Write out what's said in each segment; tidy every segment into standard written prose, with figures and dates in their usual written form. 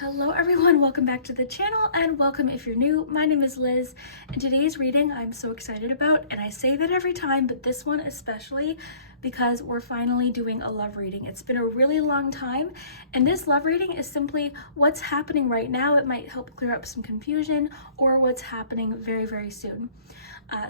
Hello everyone, welcome back to the channel and welcome if you're new. My name is Liz and today's reading I'm so excited about, and I say that every time, but this one especially because we're finally doing a love reading. It's been a really long time, and this love reading is simply what's happening right now. It might help clear up some confusion or what's happening very, very soon.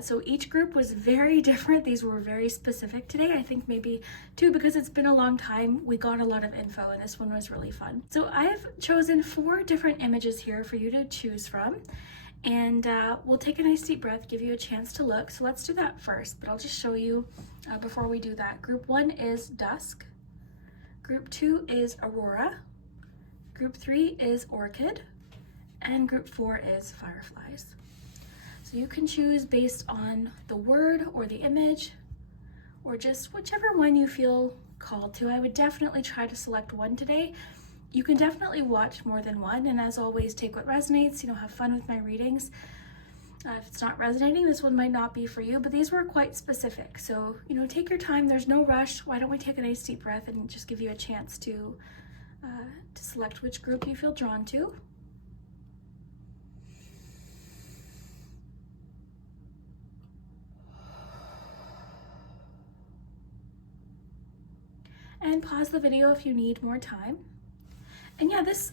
So each group was very different. These were very specific today. I think maybe too because it's been a long time, we got a lot of info and this one was really fun. So I've chosen 4 different images here for you to choose from, and we'll take a nice deep breath, give you a chance to look. So let's do that first, but I'll just show you before we do that. Group 1 is Dusk. Group 2 is Aurora. Group 3 is Orchid. And group 4 is Fireflies. So you can choose based on the word or the image, or just whichever one you feel called to. I would definitely try to select one today. You can definitely watch more than one, and as always, take what resonates, have fun with my readings. If it's not resonating, this one might not be for you, but these were quite specific. So, take your time, there's no rush. Why don't we take a nice deep breath and just give you a chance to select which group you feel drawn to. And pause the video if you need more time. And yeah, this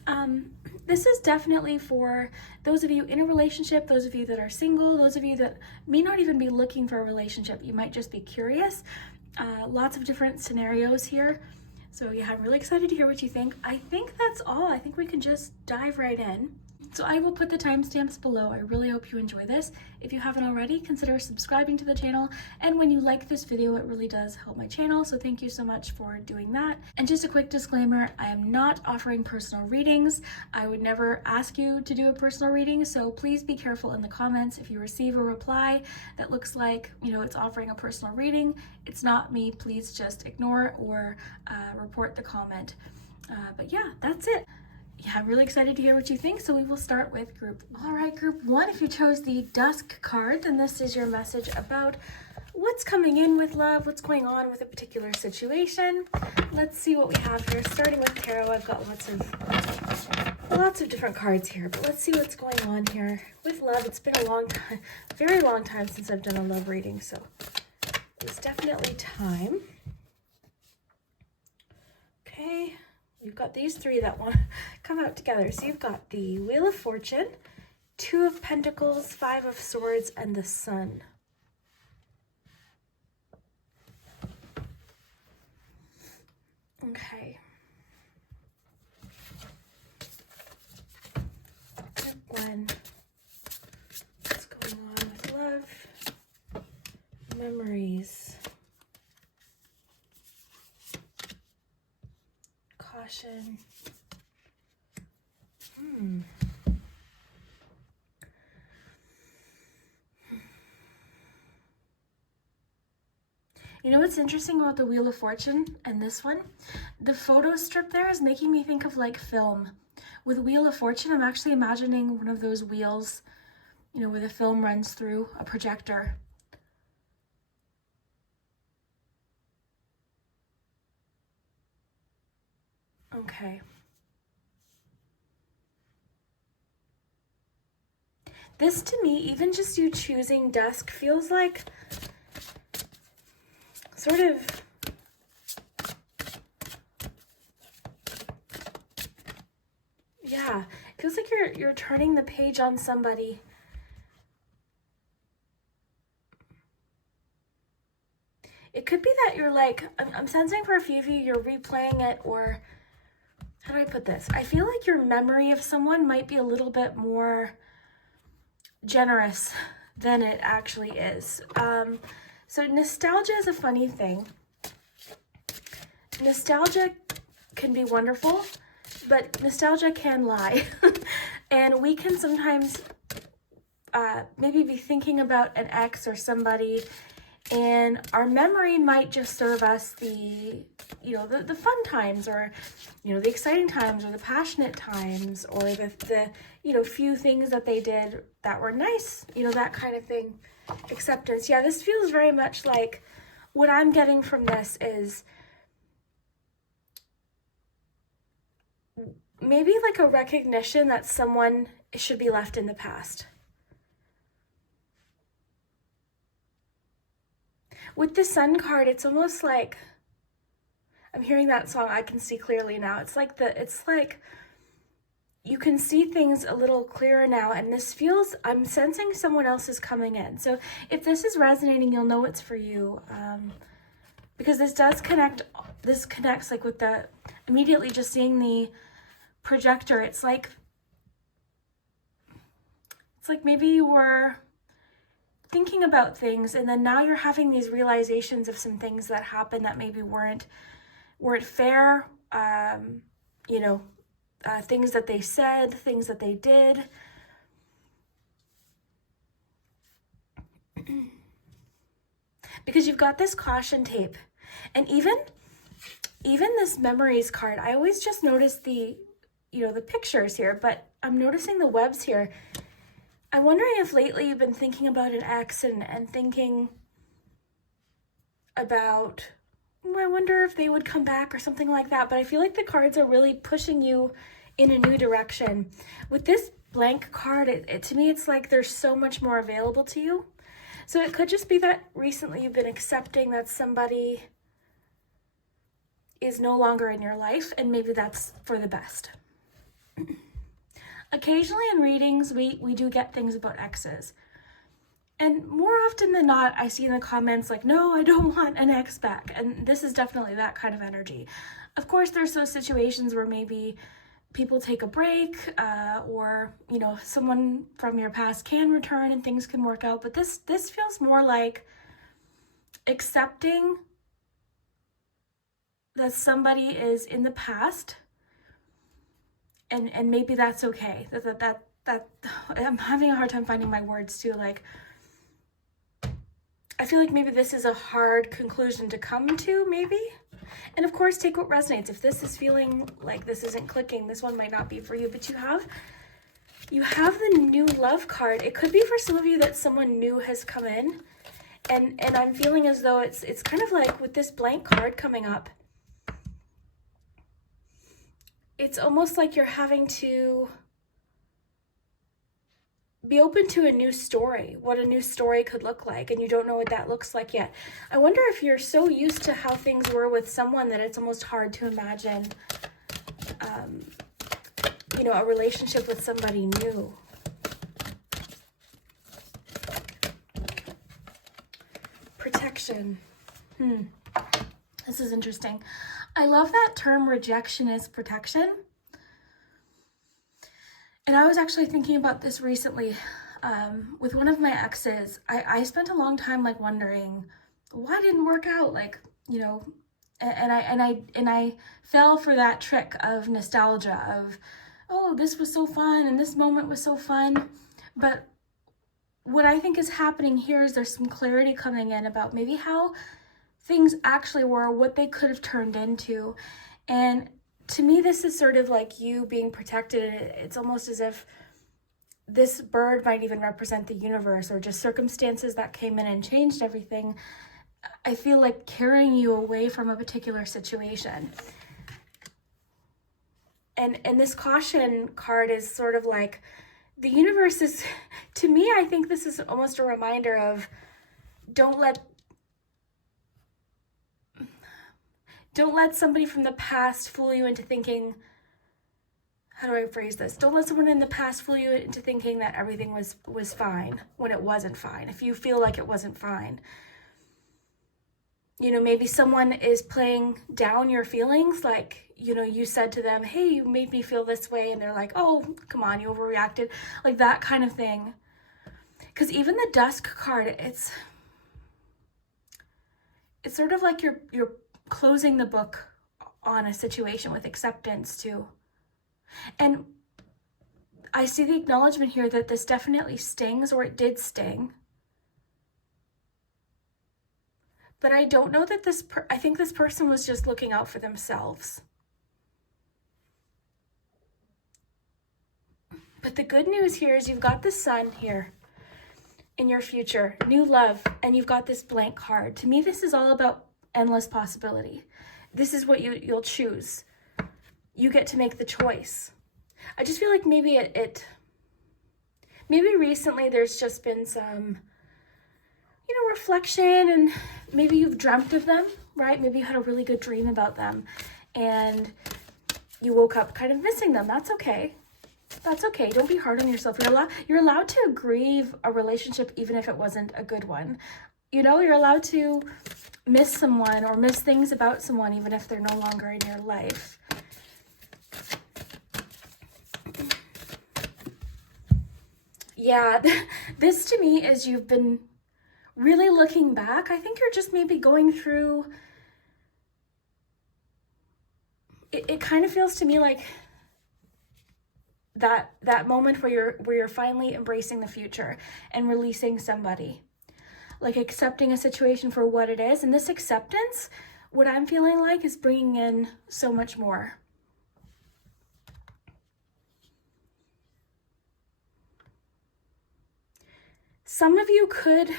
is definitely for those of you in a relationship, those of you that are single, those of you that may not even be looking for a relationship. You might just be curious. Lots of different scenarios here. So yeah, I'm really excited to hear what you think. I think that's all. I think we can just dive right in. So I will put the timestamps below. I really hope you enjoy this. If you haven't already, consider subscribing to the channel. And when you like this video, it really does help my channel. So thank you so much for doing that. And just a quick disclaimer, I am not offering personal readings. I would never ask you to do a personal reading. So please be careful in the comments. If you receive a reply that looks like, it's offering a personal reading, it's not me. Please just ignore or report the comment. But yeah, that's it. Yeah, I'm really excited to hear what you think, so we will start with group. All right, group 1, if you chose the Dusk card, then this is your message about what's coming in with love, what's going on with a particular situation. Let's see what we have here. Starting with tarot, I've got lots of different cards here, but let's see what's going on here with love. It's been a long time, very long time since I've done a love reading, so it's definitely time. Okay. You've got these 3 that want to come out together. So you've got the Wheel of Fortune, 2 of Pentacles, 5 of Swords, and the Sun. Okay. Group 1. What's going on with love? Memories. Caution. What's interesting about the Wheel of Fortune and this one? The photo strip there is making me think of like film. With Wheel of Fortune, I'm actually imagining one of those wheels, where the film runs through a projector. Okay. This to me, even just you choosing Dusk, feels like sort of feels like you're turning the page on somebody. It could be that you're like, I'm sensing for a few of you, you're replaying it, or how do I put this? I feel like your memory of someone might be a little bit more generous than it actually is. So nostalgia is a funny thing. Nostalgia can be wonderful, but nostalgia can lie. And we can sometimes maybe be thinking about an ex or somebody, and our memory might just serve us the fun times, or the exciting times, or the passionate times, or the few things that they did that were nice, that kind of thing. Acceptance. Yeah, this feels very much like what I'm getting from this is maybe like a recognition that someone should be left in the past. With the Sun card, it's almost like, I'm hearing that song, I Can See Clearly Now. It's like you can see things a little clearer now, and this feels, I'm sensing someone else is coming in. So if this is resonating, you'll know it's for you, because this does connect, this connects like with the, immediately just seeing the projector, it's like maybe you were thinking about things and then now you're having these realizations of some things that happened that maybe weren't fair, you know, things that they said, things that they did. Because you've got this caution tape, and even this memories card, I always just notice the, you know, the pictures here, but I'm noticing the webs here. I'm wondering if lately you've been thinking about an ex and thinking about, I wonder if they would come back or something like that. But I feel like the cards are really pushing you in a new direction. With this blank card, to me, it's like there's so much more available to you. So it could just be that recently you've been accepting that somebody is no longer in your life, and maybe that's for the best. Occasionally in readings, we do get things about exes. And more often than not, I see in the comments like, no, I don't want an ex back. And this is definitely that kind of energy. Of course, there's those situations where maybe people take a break, or, you know, someone from your past can return and things can work out. But this feels more like accepting that somebody is in the past, and maybe that's okay. That I'm having a hard time finding my words too. Like, I feel like maybe this is a hard conclusion to come to, maybe. And of course, take what resonates. If this is feeling like this isn't clicking, this one might not be for you. But you have the new love card. It could be for some of you that someone new has come in, and I'm feeling as though it's kind of like with this blank card coming up. It's almost like you're having to be open to a new story, what a new story could look like, and you don't know what that looks like yet. I wonder if you're so used to how things were with someone that it's almost hard to imagine, you know, a relationship with somebody new. Protection. This is interesting. I love that term, rejection is protection. And I was actually thinking about this recently with one of my exes. I spent a long time like wondering why it didn't work out, like, you know, and I fell for that trick of nostalgia of, oh, this was so fun and this moment was so fun. But what I think is happening here is there's some clarity coming in about maybe how things actually were, what they could have turned into. And to me, this is sort of like you being protected. It's almost as if this bird might even represent the universe, or just circumstances that came in and changed everything. I feel like carrying you away from a particular situation. And this caution card is sort of like the universe is, to me, I think this is almost a reminder of don't let somebody from the past fool you into thinking, how do I phrase this? Don't let someone in the past fool you into thinking that everything was fine when it wasn't fine. If you feel like it wasn't fine. You know, maybe someone is playing down your feelings, like, you know, you said to them, hey, you made me feel this way, and they're like, oh, come on, you overreacted, like that kind of thing. Because even the Dusk card, it's sort of like you're closing the book on a situation with acceptance too. And I see the acknowledgement here that this definitely stings, or it did sting. But I don't know that I think this person was just looking out for themselves. But the good news here is you've got the Sun here in your future, new love, and you've got this blank card. To me, this is all about endless possibility. This is what you'll choose. you get to make the choice. I just feel like maybe maybe recently there's just been some, you know, reflection, and maybe you've dreamt of them, right? Maybe you had a really good dream about them and you woke up kind of missing them. That's okay. That's okay. Don't be hard on yourself. You're allowed to grieve a relationship even if it wasn't a good one. You know, you're allowed to miss someone or miss things about someone even if they're no longer in your life. Yeah, this to me is you've been really looking back. I think you're just maybe going through, it kind of feels to me like that moment where you're finally embracing the future and releasing somebody, like accepting a situation for what it is. And this acceptance, what I'm feeling like, is bringing in so much more. Some of you could,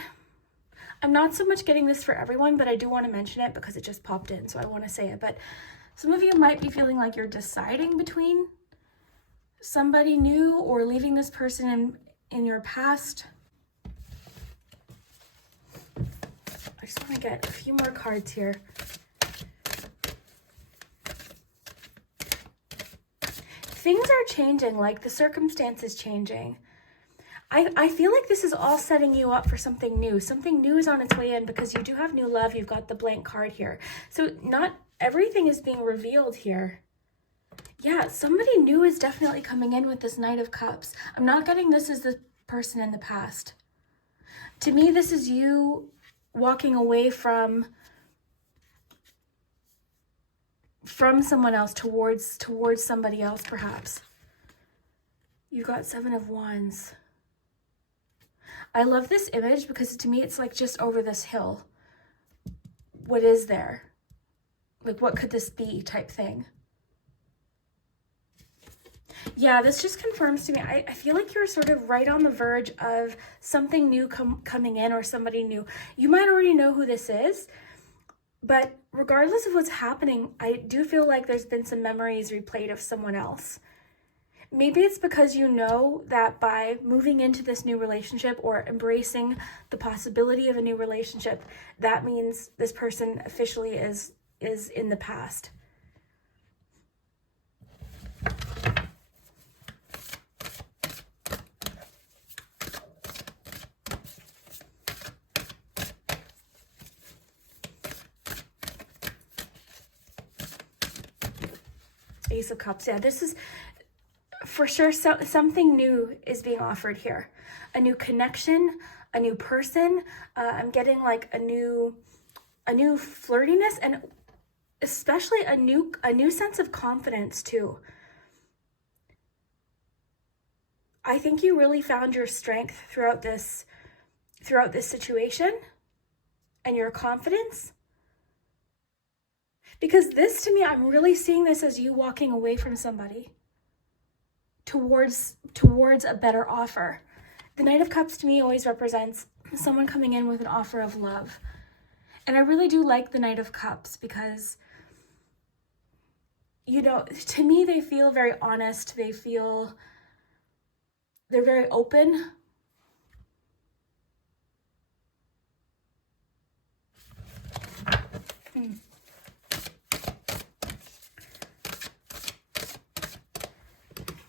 I'm not so much getting this for everyone, but I do want to mention it because it just popped in, so I want to say it. But some of you might be feeling like you're deciding between somebody new or leaving this person in your past. I just want to get a few more cards here. Things are changing, like the circumstance is changing. I feel like this is all setting you up for something new. Something new is on its way in because you do have new love. You've got the blank card here. So not everything is being revealed here. Yeah, somebody new is definitely coming in with this Knight of Cups. I'm not getting this as the person in the past. To me, this is you walking away from someone else towards somebody else, perhaps. You got Seven of Wands. I love this image because to me it's like just over this hill. What is there? Like, what could this be type thing? Yeah, this just confirms to me, I feel like you're sort of right on the verge of something new coming in, or somebody new. You might already know who this is, but regardless of what's happening, I do feel like there's been some memories replayed of someone else. Maybe it's because you know that by moving into this new relationship or embracing the possibility of a new relationship, that means this person officially is in the past. Ace of Cups. Yeah, this is for sure something new is being offered here. A new connection, a new person. I'm getting like a new flirtiness, and especially a new sense of confidence too. I think you really found your strength throughout this situation and your confidence. Because this, to me, I'm really seeing this as you walking away from somebody towards a better offer. The Knight of Cups to me always represents someone coming in with an offer of love. And I really do like the Knight of Cups because, you know, to me, they feel very honest. They're very open.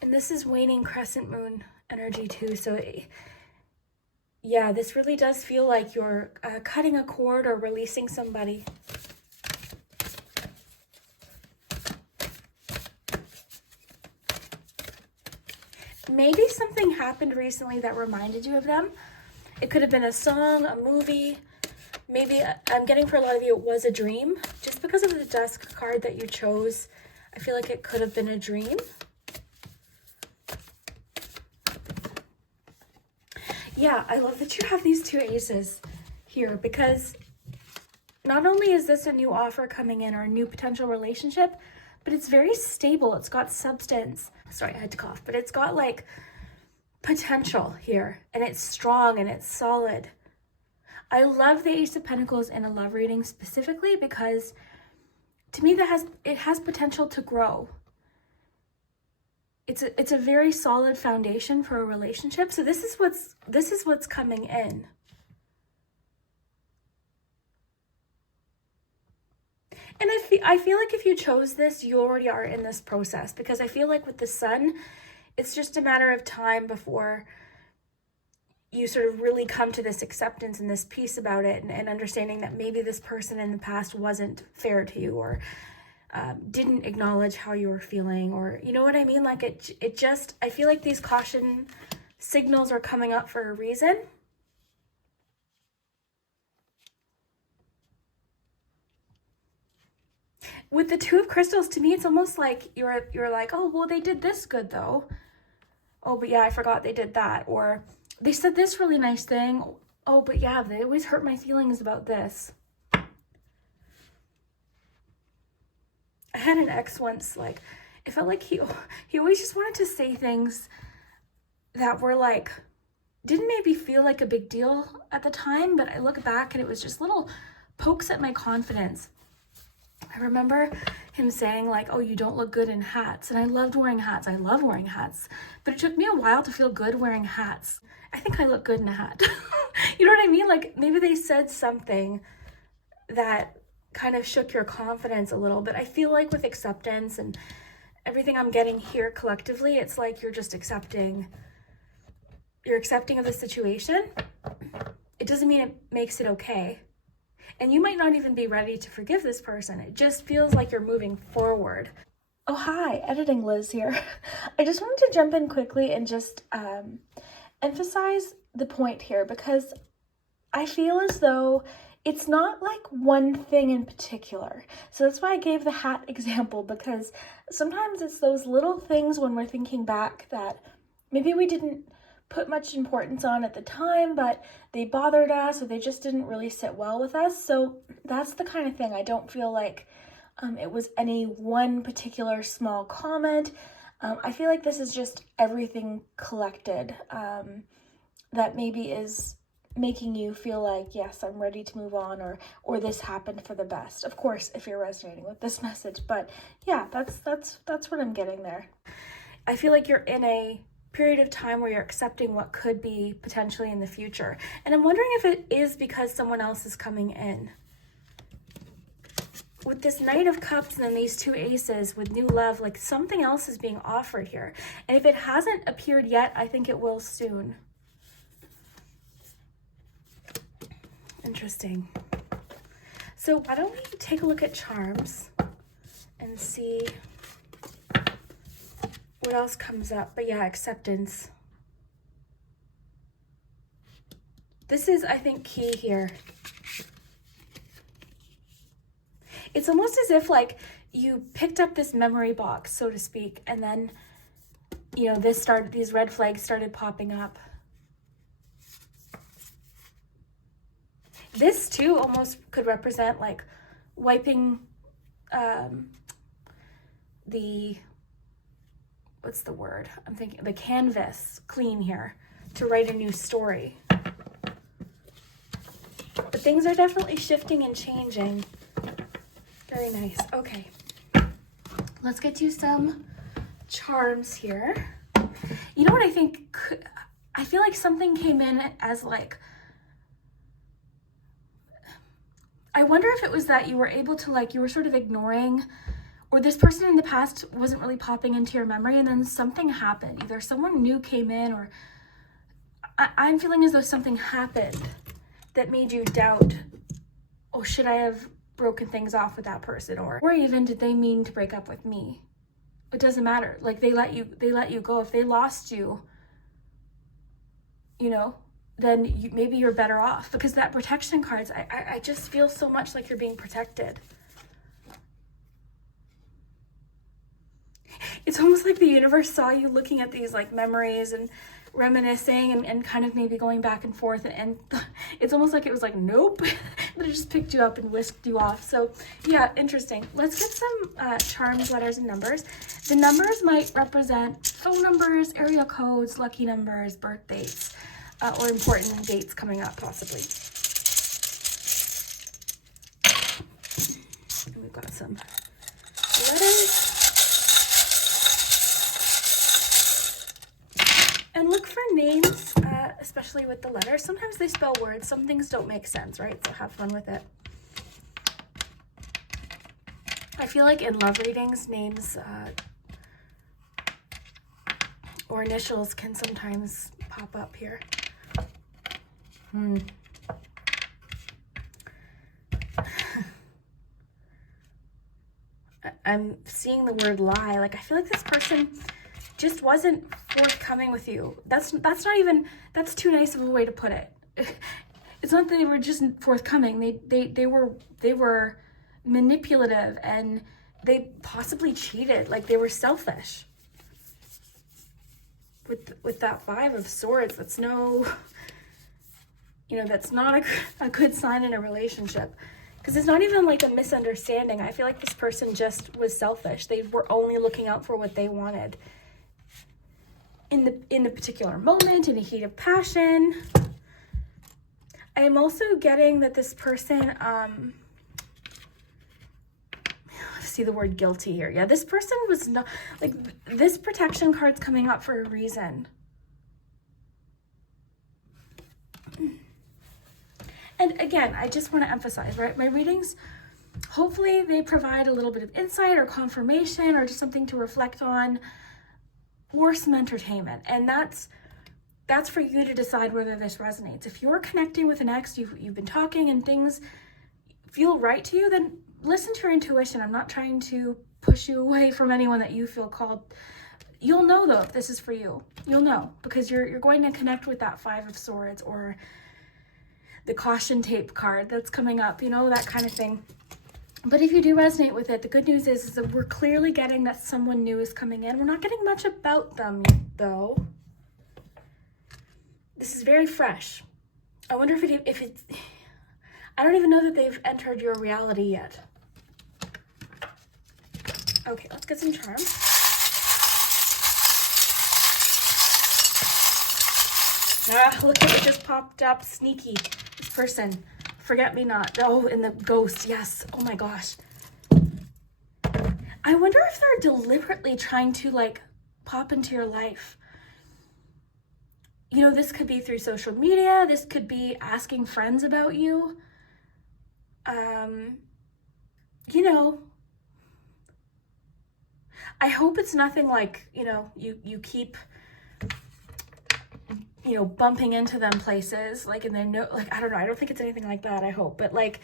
And this is waning crescent moon energy too. So yeah, this really does feel like you're cutting a cord or releasing somebody. Maybe something happened recently that reminded you of them. It could have been a song, a movie. Maybe, I'm getting for a lot of you, it was a dream. Just because of the Dusk card that you chose, I feel like it could have been a dream. Yeah, I love that you have these two aces here, because not only is this a new offer coming in or a new potential relationship, but it's very stable. It's got substance. Sorry, I had to cough, but it's got like potential here, and it's strong and it's solid. I love the Ace of Pentacles in a love reading specifically because to me it has potential to grow. it's a very solid foundation for a relationship. So this is what's coming in. And I feel like if you chose this, you already are in this process, because I feel like with the Sun, it's just a matter of time before you sort of really come to this acceptance and this peace about it, and understanding that maybe this person in the past wasn't fair to you, or didn't acknowledge how you were feeling, or you know what I mean? Like it just, I feel like these caution signals are coming up for a reason. With the Two of Crystals, to me, it's almost like you're like, oh, well, they did this good though. Oh, but yeah, I forgot they did that. Or they said this really nice thing. Oh, but yeah, they always hurt my feelings about this. I had an ex once, like, it felt like he always just wanted to say things that were like, didn't maybe feel like a big deal at the time, but I look back and it was just little pokes at my confidence. I remember him saying like, oh, you don't look good in hats. And I loved wearing hats. I love wearing hats. But it took me a while to feel good wearing hats. I think I look good in a hat. You know what I mean? Like maybe they said something that kind of shook your confidence a little. But I feel like with acceptance and everything I'm getting here collectively, it's like you're just accepting. You're accepting of the situation. It doesn't mean it makes it okay. And you might not even be ready to forgive this person. It just feels like you're moving forward. Oh, hi, Editing Liz here. I just wanted to jump in quickly and just emphasize the point here, because I feel as though it's not like one thing in particular. So that's why I gave the hat example, because sometimes it's those little things when we're thinking back that maybe we didn't put much importance on at the time, but they bothered us, or they just didn't really sit well with us. So that's the kind of thing. I don't feel like it was any one particular small comment. I feel like this is just everything collected that maybe is making you feel like, yes, I'm ready to move on, or this happened for the best. Of course, if you're resonating with this message, but yeah, that's what I'm getting there. I feel like you're in a period of time where you're accepting what could be potentially in the future. And I'm wondering if it is because someone else is coming in. With this Knight of Cups and then these two aces with new love, like something else is being offered here. And if it hasn't appeared yet, I think it will soon. Interesting. So why don't we take a look at charms and see what else comes up? But yeah, acceptance. This is, I think, key here. It's almost as if like you picked up this memory box, so to speak, and then, you know, these red flags started popping up. This too almost could represent like wiping what's the word? I'm thinking the canvas clean here to write a new story. But things are definitely shifting and changing. Very nice. Okay. Let's get you some charms here. You know what I think? I feel like something came in as like, I wonder if it was that you were able to like, you were sort of ignoring, or this person in the past wasn't really popping into your memory, and then something happened. Either someone new came in, or I'm feeling as though something happened that made you doubt, oh, should I have broken things off with that person? Or even, did they mean to break up with me? It doesn't matter. Like they let you go. If they lost you, you know, then maybe you're better off, because that protection cards, I just feel so much like you're being protected. It's almost like the universe saw you looking at these like memories and reminiscing and kind of maybe going back and forth, and it's almost like it was like, nope, but it just picked you up and whisked you off. So yeah, interesting. Let's get some charms, letters, and numbers. The numbers might represent phone numbers, area codes, lucky numbers, birth dates, or important dates coming up possibly. And we've got some letters. names, especially with the letters. Sometimes they spell words. Some things don't make sense, right? So have fun with it. I feel like in love readings, names or initials can sometimes pop up here. I'm seeing the word lie. Like, I feel like this person just wasn't forthcoming with you. That's not even, that's too nice of a way to put it. It's not that they were just forthcoming. They were manipulative, and they possibly cheated. Like, they were selfish. With that Five of Swords, that's no, that's not a good sign in a relationship. Because it's not even like a misunderstanding. I feel like this person just was selfish. They were only looking out for what they wanted. In the particular moment, in a heat of passion. I am also getting that this person, see the word guilty here. Yeah, this person was not, like, this protection card's coming up for a reason. And again, I just want to emphasize, right? My readings, hopefully they provide a little bit of insight or confirmation or just something to reflect on or some entertainment. And that's for you to decide whether this resonates. If you're connecting with an ex, you've been talking and things feel right to you, then listen to your intuition. I'm not trying to push you away from anyone that you feel called. You'll know though if this is for you. You'll know because you're going to connect with that Five of Swords or the caution tape card that's coming up, that kind of thing. But if you do resonate with it, the good news is that we're clearly getting that someone new is coming in. We're not getting much about them though. This is very fresh. I wonder if it's, I don't even know that they've entered your reality yet. Okay, let's get some charms. Look at it just popped up. Sneaky. This person. Forget me not. Oh, and the ghost. Yes. Oh my gosh. I wonder if they're deliberately trying to like pop into your life. This could be through social media. This could be asking friends about you. I hope it's nothing like, you keep, bumping into them places, like, and then I don't know. I don't think it's anything like that, I hope. But like,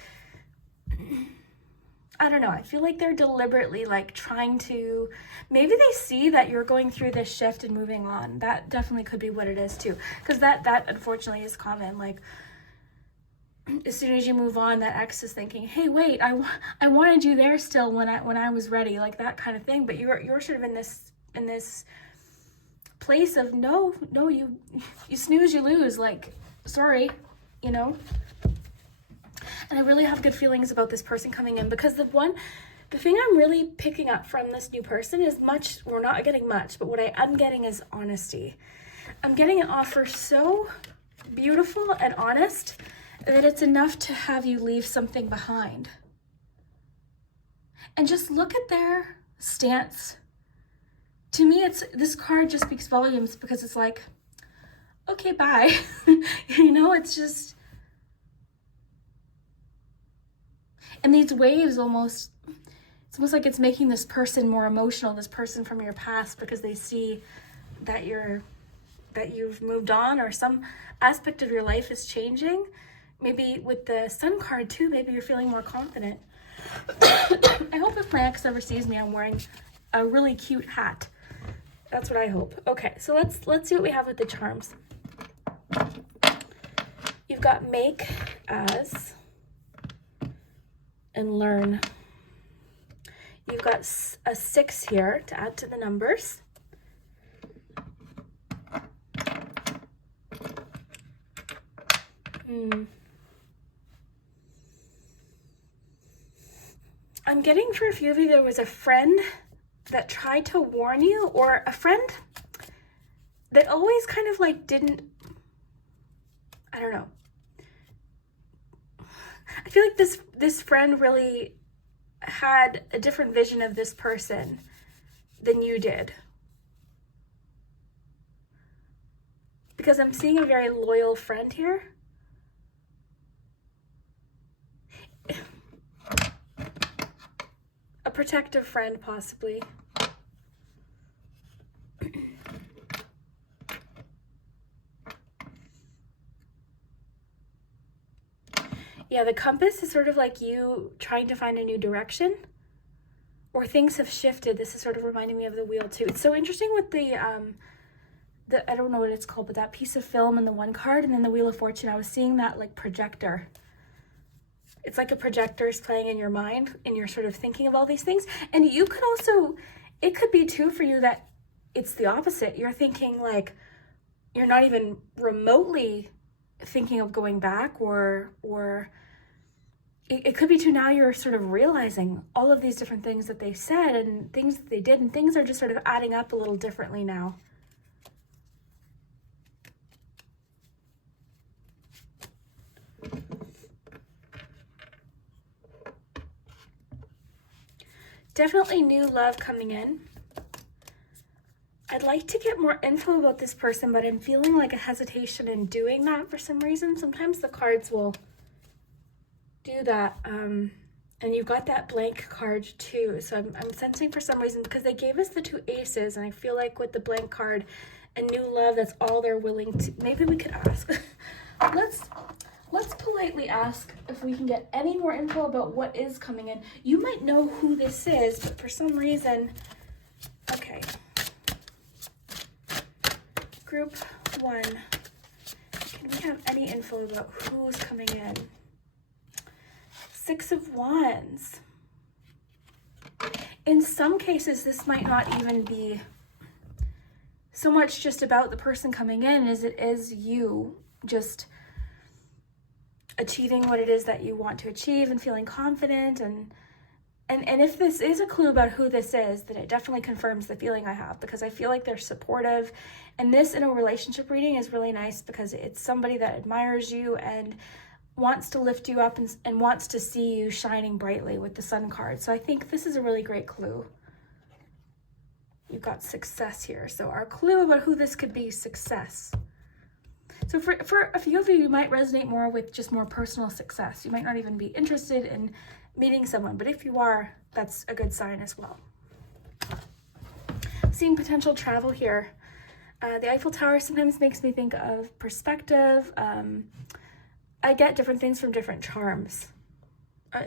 I don't know. I feel like they're deliberately like trying to, maybe they see that you're going through this shift and moving on. That definitely could be what it is too. Because that unfortunately is common. Like, as soon as you move on, that ex is thinking, hey, wait, I wanted you there still when I was ready, like that kind of thing. But you're sort of in this place of no, you snooze, you lose, like, sorry, And I really have good feelings about this person coming in, because the thing I'm really picking up from this new person is we're not getting much, but what I am getting is honesty. I'm getting an offer so beautiful and honest that it's enough to have you leave something behind. And just look at their stance. To me, this card just speaks volumes, because it's like, okay, bye. It's just, and these waves it's almost like it's making this person more emotional, this person from your past, because they see that you've moved on, or some aspect of your life is changing. Maybe with the Sun card too, maybe you're feeling more confident. I hope if my ex ever sees me, I'm wearing a really cute hat. That's what I hope. Okay, so let's see what we have with the charms. You've got make, as, and learn. You've got a 6 here to add to the numbers. I'm getting for a few of you, there was a friend that tried to warn you, or a friend that always kind of like didn't, I don't know. I feel like this friend really had a different vision of this person than you did. because I'm seeing a very loyal friend here. A protective friend, possibly. Yeah, the compass is sort of like you trying to find a new direction, or things have shifted. This is sort of reminding me of the wheel too. It's so interesting with the I don't know what it's called, but that piece of film and the one card, and then the Wheel of Fortune. I was seeing that like projector. It's like a projector is playing in your mind, and you're sort of thinking of all these things. And you could also, it could be too for you that it's the opposite. You're thinking like you're not even remotely thinking of going back, or it could be too now you're sort of realizing all of these different things that they said and things that they did, and things are just sort of adding up a little differently now. Definitely new love coming in. I'd like to get more info about this person, but I'm feeling like a hesitation in doing that for some reason. Sometimes the cards will do that. And you've got that blank card too. So I'm sensing for some reason, because they gave us the 2 aces, and I feel like with the blank card and new love, that's all they're willing to. Maybe we could ask. Let's politely ask if we can get any more info about what is coming in. You might know who this is, but for some reason, okay. Group 1, can we have any info about who's coming in? 6 of Wands. In some cases, this might not even be so much just about the person coming in as it is you just achieving what it is that you want to achieve and feeling confident. And if this is a clue about who this is, then it definitely confirms the feeling I have, because I feel like they're supportive. And this in a relationship reading is really nice because it's somebody that admires you and wants to lift you up and wants to see you shining brightly with the Sun card. So I think this is a really great clue. You've got success here. So our clue about who this could be, success. So for a few of you, you might resonate more with just more personal success. You might not even be interested in meeting someone, but if you are, that's a good sign as well. Seeing potential travel here. The Eiffel Tower sometimes makes me think of perspective. I get different things from different charms.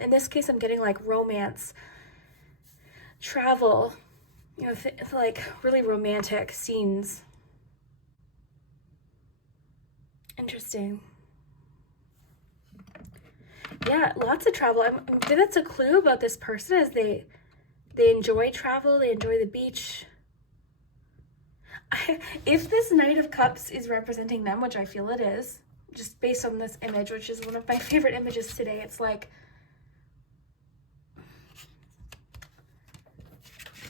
In this case, I'm getting like romance, travel, you know, like really romantic scenes. Interesting. Yeah, lots of travel. I think that's a clue about this person, as they enjoy travel, they enjoy the beach. If this Knight of Cups is representing them, which I feel it is, just based on this image, which is one of my favorite images today, it's like,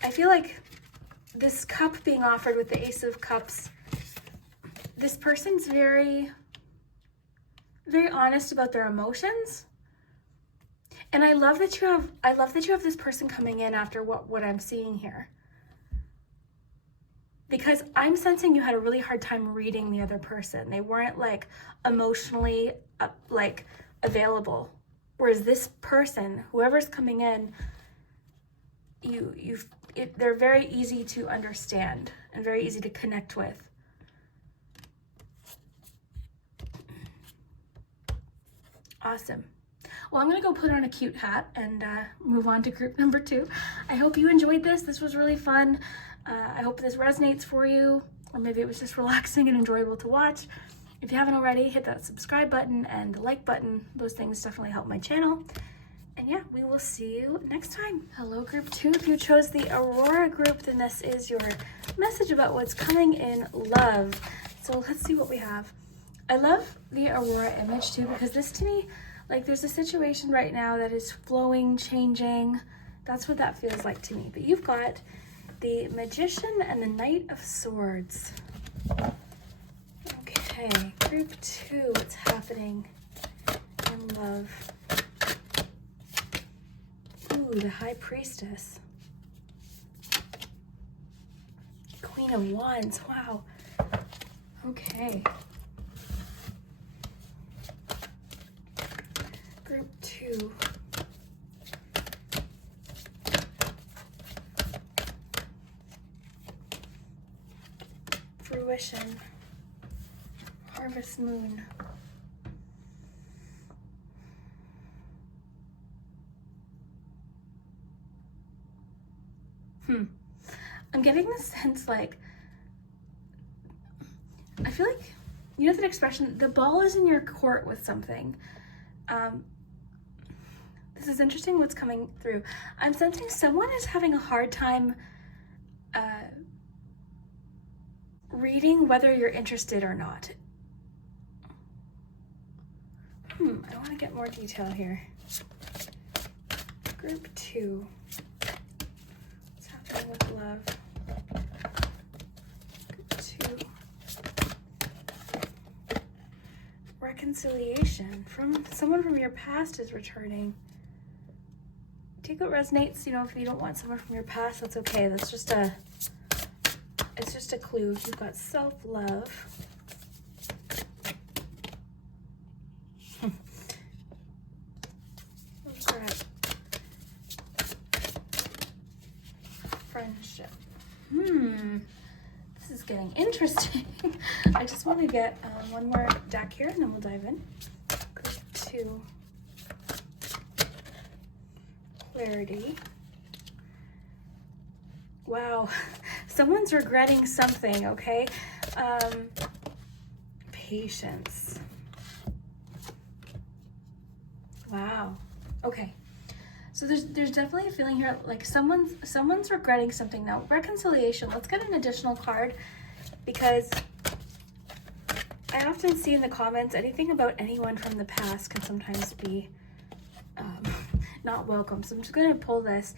I feel like this cup being offered with the Ace of Cups, this person's very, very honest about their emotions. And I love that you have this person coming in after what I'm seeing here. Because I'm sensing you had a really hard time reading the other person. They weren't like emotionally like available. Whereas this person, whoever's coming in, they're very easy to understand and very easy to connect with. Awesome. Well, I'm going to go put on a cute hat and move on to group number 2. I hope you enjoyed this. This was really fun. I hope this resonates for you, or maybe it was just relaxing and enjoyable to watch. If you haven't already, hit that subscribe button and the like button. Those things definitely help my channel. And yeah, we will see you next time. Hello, group 2. If you chose the Aurora group, then this is your message about what's coming in love. So let's see what we have. I love the Aurora image too, because this to me, like, there's a situation right now that is flowing, changing. That's what that feels like to me. But you've got the Magician and the Knight of Swords. Okay, group 2, what's happening in love? Ooh, the High Priestess. Queen of Wands, wow. Okay. fruition, harvest moon. I'm getting this sense like, I feel like, you know that expression, the ball is in your court with something. This is interesting what's coming through. I'm sensing someone is having a hard time reading whether you're interested or not. I want to get more detail here. Group 2. What's happening with love? Group 2. Reconciliation from someone from your past is returning. Take what resonates. You know, if you don't want someone from your past, that's okay. That's just it's just a clue. You've got self-love. Regret. Friendship. This is getting interesting. I just want to get one more deck here and then we'll dive in. Group 2. Clarity. Wow. Someone's regretting something, okay? Patience. Wow. Okay. So there's definitely a feeling here like someone's regretting something now. Reconciliation. Let's get an additional card because I often see in the comments anything about anyone from the past can sometimes be not welcome. So I'm just going to pull this.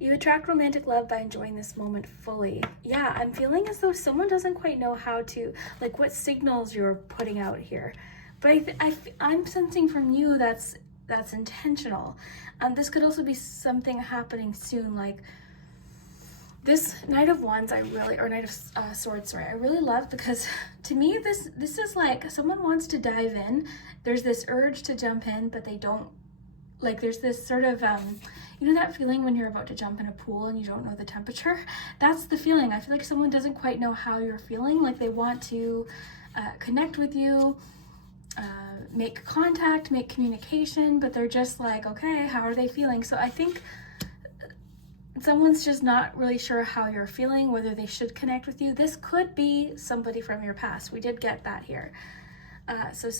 You attract romantic love by enjoying this moment fully. Yeah, I'm feeling as though someone doesn't quite know how to, like what signals you're putting out here. But I'm sensing from you that's intentional. This could also be something happening soon, like this Knight of Wands or Knight of Swords, sorry, I really love because to me this is like someone wants to dive in. There's this urge to jump in, but they don't. Like there's this sort of, you know that feeling when you're about to jump in a pool and you don't know the temperature? That's the feeling. I feel like someone doesn't quite know how you're feeling. Like they want to connect with you, make contact, make communication, but they're just like, okay, how are they feeling? So I think someone's just not really sure how you're feeling, whether they should connect with you. This could be somebody from your past. We did get that here. So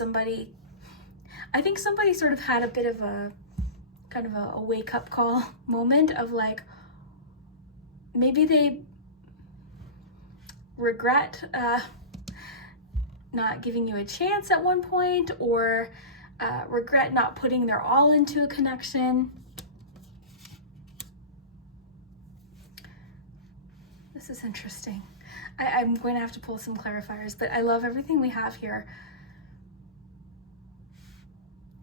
I think somebody sort of had a bit of a kind of a wake-up call moment of like, maybe they regret not giving you a chance at one point, or regret not putting their all into a connection. This is interesting. I'm going to have to pull some clarifiers, but I love everything we have here.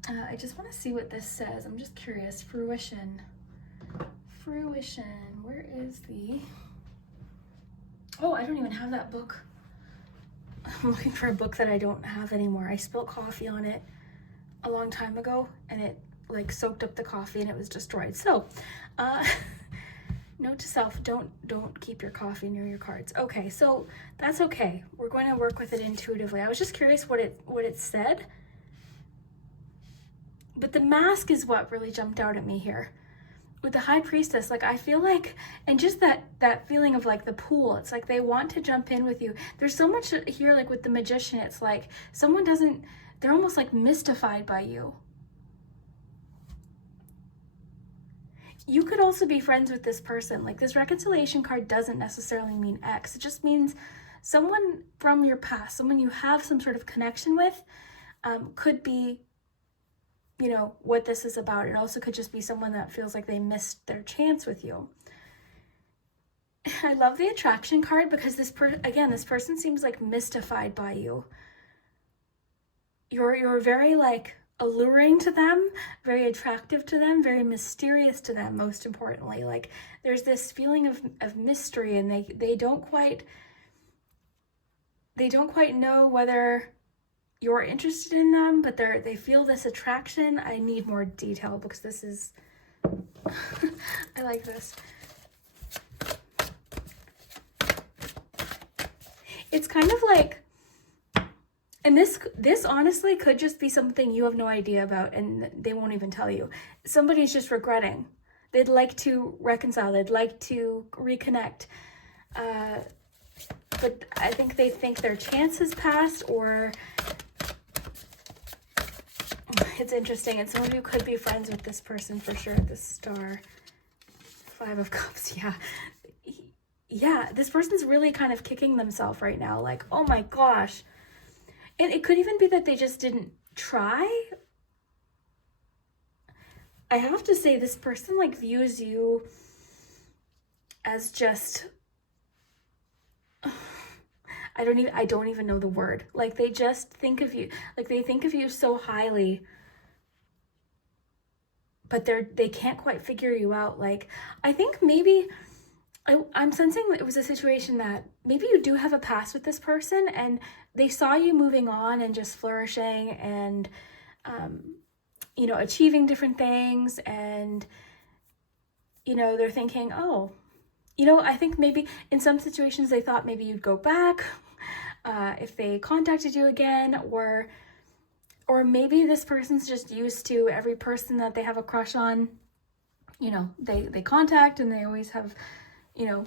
I just want to see what this says. I'm just curious. Fruition. Fruition. Where is the... Oh, I don't even have that book. I'm looking for a book that I don't have anymore. I spilled coffee on it a long time ago, and it like soaked up the coffee and it was destroyed. So, note to self, don't keep your coffee near your cards. Okay, so that's okay. We're going to work with it intuitively. I was just curious what it said. But the mask is what really jumped out at me here. With the High Priestess, like I feel like, and just that feeling of like the pool, it's like they want to jump in with you. There's so much here, like with the Magician, it's like they're almost like mystified by you. You could also be friends with this person. Like this reconciliation card doesn't necessarily mean X. It just means someone from your past, someone you have some sort of connection with, could be, you know, what this is about. It also could just be someone that feels like they missed their chance with you. I love the attraction card because this person seems like mystified by you. You're very like alluring to them, very attractive to them, very mysterious to them, most importantly. Like there's this feeling of mystery, and they don't quite know whether you're interested in them, but they feel this attraction. I need more detail because this is I like this. it's kind of like, and this honestly could just be something you have no idea about and they won't even tell you. Somebody's just regretting. They'd like to reconcile. They'd like to reconnect. But I think they think their chance has passed, or it's interesting. And some of you could be friends with this person for sure. This star, 5 of Cups. Yeah, this person's really kind of kicking themselves right now. Like, oh my gosh. And it could even be that they just didn't try. I have to say, this person like views you as just, I don't even know the word. Like, they just think of you, like they think of you so highly, but they can't quite figure you out. Like, I think maybe I'm sensing that it was a situation that maybe you do have a past with this person and they saw you moving on and just flourishing and, you know, achieving different things. And, you know, they're thinking, oh, you know, I think maybe in some situations they thought maybe you'd go back if they contacted you again, or maybe this person's just used to every person that they have a crush on, you know, they contact and they always have, you know,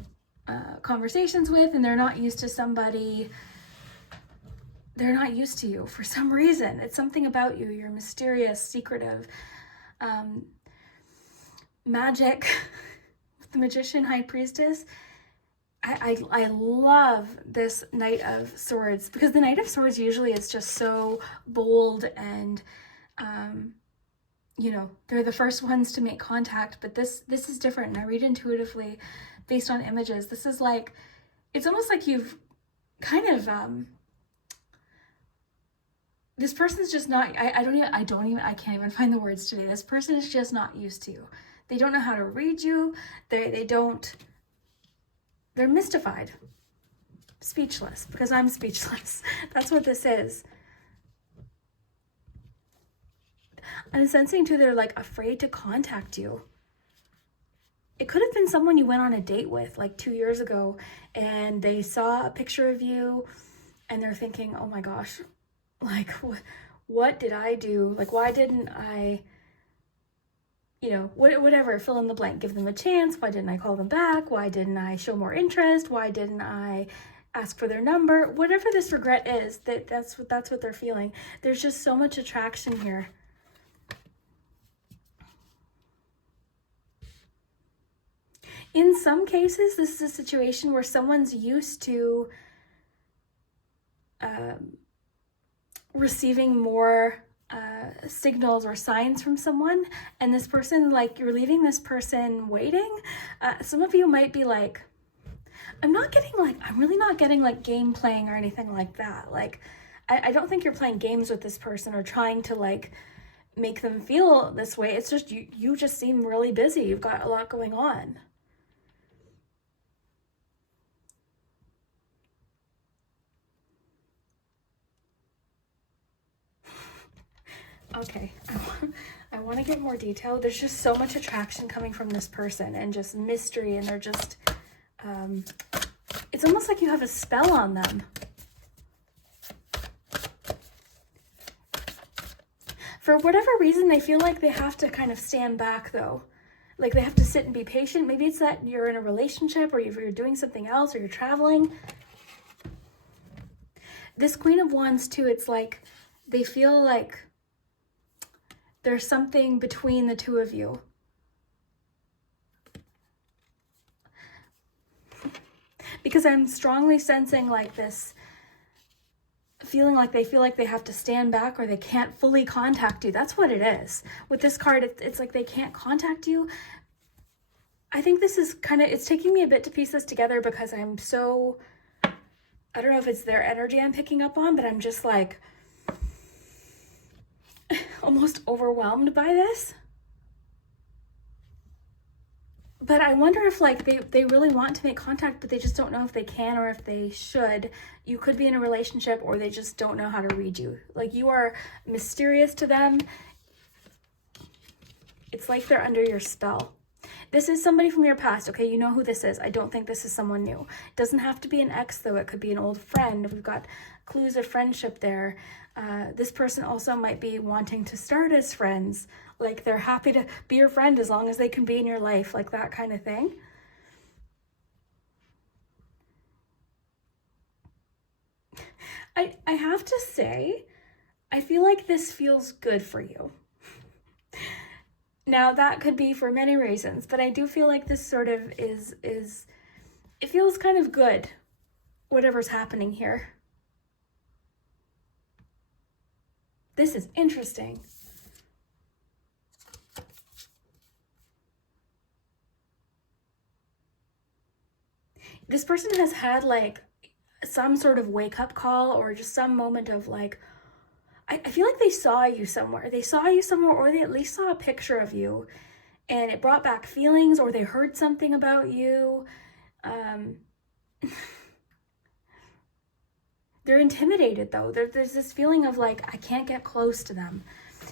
conversations with, and they're not used to somebody, they're not used to you for some reason. It's something about you. You're mysterious, secretive, magic, the Magician, High Priestess. I love this Knight of Swords, because the Knight of Swords usually is just so bold and, you know, they're the first ones to make contact, but this is different. And I read intuitively based on images. This is like, it's almost like you've kind of, this person's just not, I can't even find the words today. This person is just not used to you. They don't know how to read you. They're mystified, speechless, because I'm speechless. That's what this is. I'm sensing too, they're like afraid to contact you. It could have been someone you went on a date with like 2 years ago and they saw a picture of you and they're thinking, oh my gosh, like what did I do? Like, why didn't I, you know, whatever, fill in the blank, give them a chance. Why didn't I call them back? Why didn't I show more interest? Why didn't I ask for their number? Whatever this regret is, that's what they're feeling. There's just so much attraction here. In some cases, this is a situation where someone's used to receiving more signals or signs from someone, and this person, like, you're leaving this person waiting. Some of you might be like, I'm really not getting like game playing or anything like that. Like, I don't think you're playing games with this person or trying to like make them feel this way. It's just you just seem really busy. You've got a lot going on. Okay, I want to get more detail. There's just so much attraction coming from this person and just mystery, and they're just, it's almost like you have a spell on them. For whatever reason, they feel like they have to kind of stand back though. Like they have to sit and be patient. Maybe it's that you're in a relationship or you're doing something else or you're traveling. This Queen of Wands too, it's like they feel like there's something between the two of you. Because I'm strongly sensing like this feeling like they feel like they have to stand back or they can't fully contact you. That's what it is. With this card, it's like they can't contact you. I think this is kind of, it's taking me a bit to piece this together because I'm so, I don't know if it's their energy I'm picking up on, but I'm just like almost overwhelmed by this. But I wonder if like they really want to make contact, but they just don't know if they can or if they should. You could be in a relationship or they just don't know how to read you. Like you are mysterious to them. It's like they're under your spell. This is somebody from your past, okay? You know who this is. I don't think this is someone new. It doesn't have to be an ex, though. It could be an old friend. We've got clues of friendship there. This person also might be wanting to start as friends. Like, they're happy to be your friend as long as they can be in your life, like that kind of thing. I have to say, I feel like this feels good for you. Now, that could be for many reasons, but I do feel like this sort of is it feels kind of good, whatever's happening here. This is interesting. This person has had like some sort of wake-up call or just some moment of like, I feel like they saw you somewhere. They saw you somewhere, or they at least saw a picture of you and it brought back feelings, or they heard something about you. They're intimidated though. There's this feeling of like, I can't get close to them.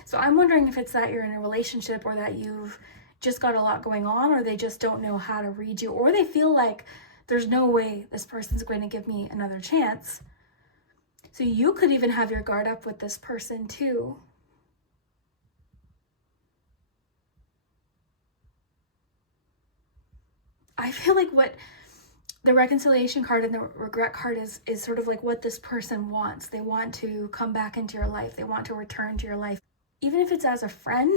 So I'm wondering if it's that you're in a relationship, or that you've just got a lot going on, or they just don't know how to read you, or they feel like there's no way this person's going to give me another chance. So you could even have your guard up with this person too. I feel like what the reconciliation card and the regret card is sort of like what this person wants. They want to come back into your life. They want to return to your life. Even if it's as a friend,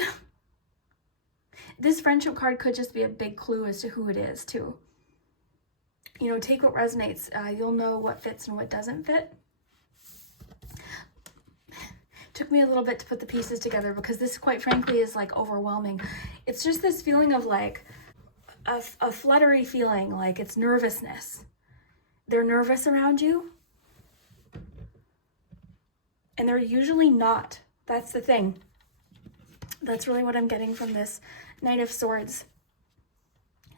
this friendship card could just be a big clue as to who it is too. You know, take what resonates. You'll know what fits and what doesn't fit. Took me a little bit to put the pieces together because this, quite frankly, is like overwhelming. It's just this feeling of like a fluttery feeling, like it's nervousness. They're nervous around you, and they're usually not. That's the thing. That's really what I'm getting from this Knight of Swords.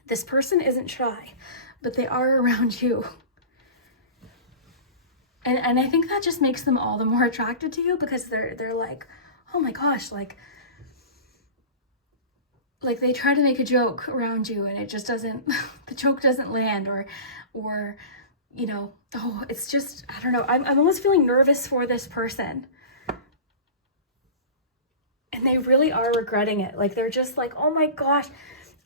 This person isn't shy, but they are around you. And I think that just makes them all the more attracted to you, because they're like, oh my gosh, like they try to make a joke around you and it just doesn't, the joke doesn't land, or you know, oh, it's just, I don't know. I'm almost feeling nervous for this person. And they really are regretting it. Like, they're just like, oh my gosh,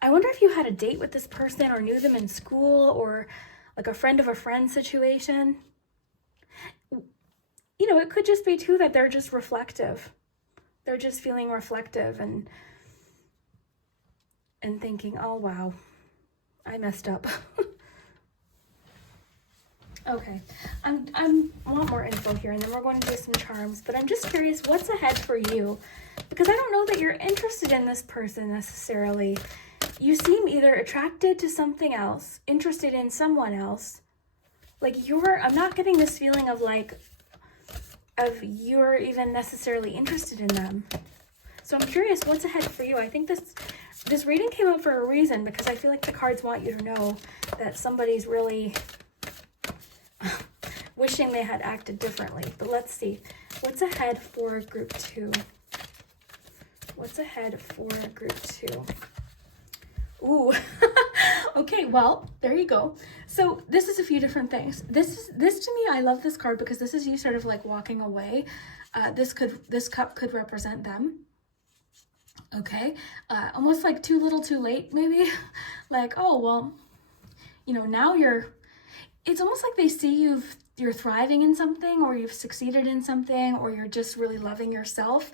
I wonder if you had a date with this person or knew them in school, or like a friend of a friend situation. You know, it could just be too that they're just reflective. They're just feeling reflective and thinking, oh wow, I messed up. Okay, I want more info here, and then we're going to do some charms, but I'm just curious what's ahead for you, because I don't know that you're interested in this person necessarily. You seem either attracted to something else, interested in someone else. Like, I'm not getting this feeling of like, of you're even necessarily interested in them. So I'm curious what's ahead for you. I think this reading came up for a reason, because I feel like the cards want you to know that somebody's really wishing they had acted differently. But let's see. What's ahead for group 2? What's ahead for group 2? Ooh. Okay, well, there you go. So this is a few different things. This to me, I love this card because this is you sort of like walking away. This cup could represent them. Okay, almost like too little too late, maybe. Like, oh, well, you know, now it's almost like they see you're thriving in something, or you've succeeded in something, or you're just really loving yourself,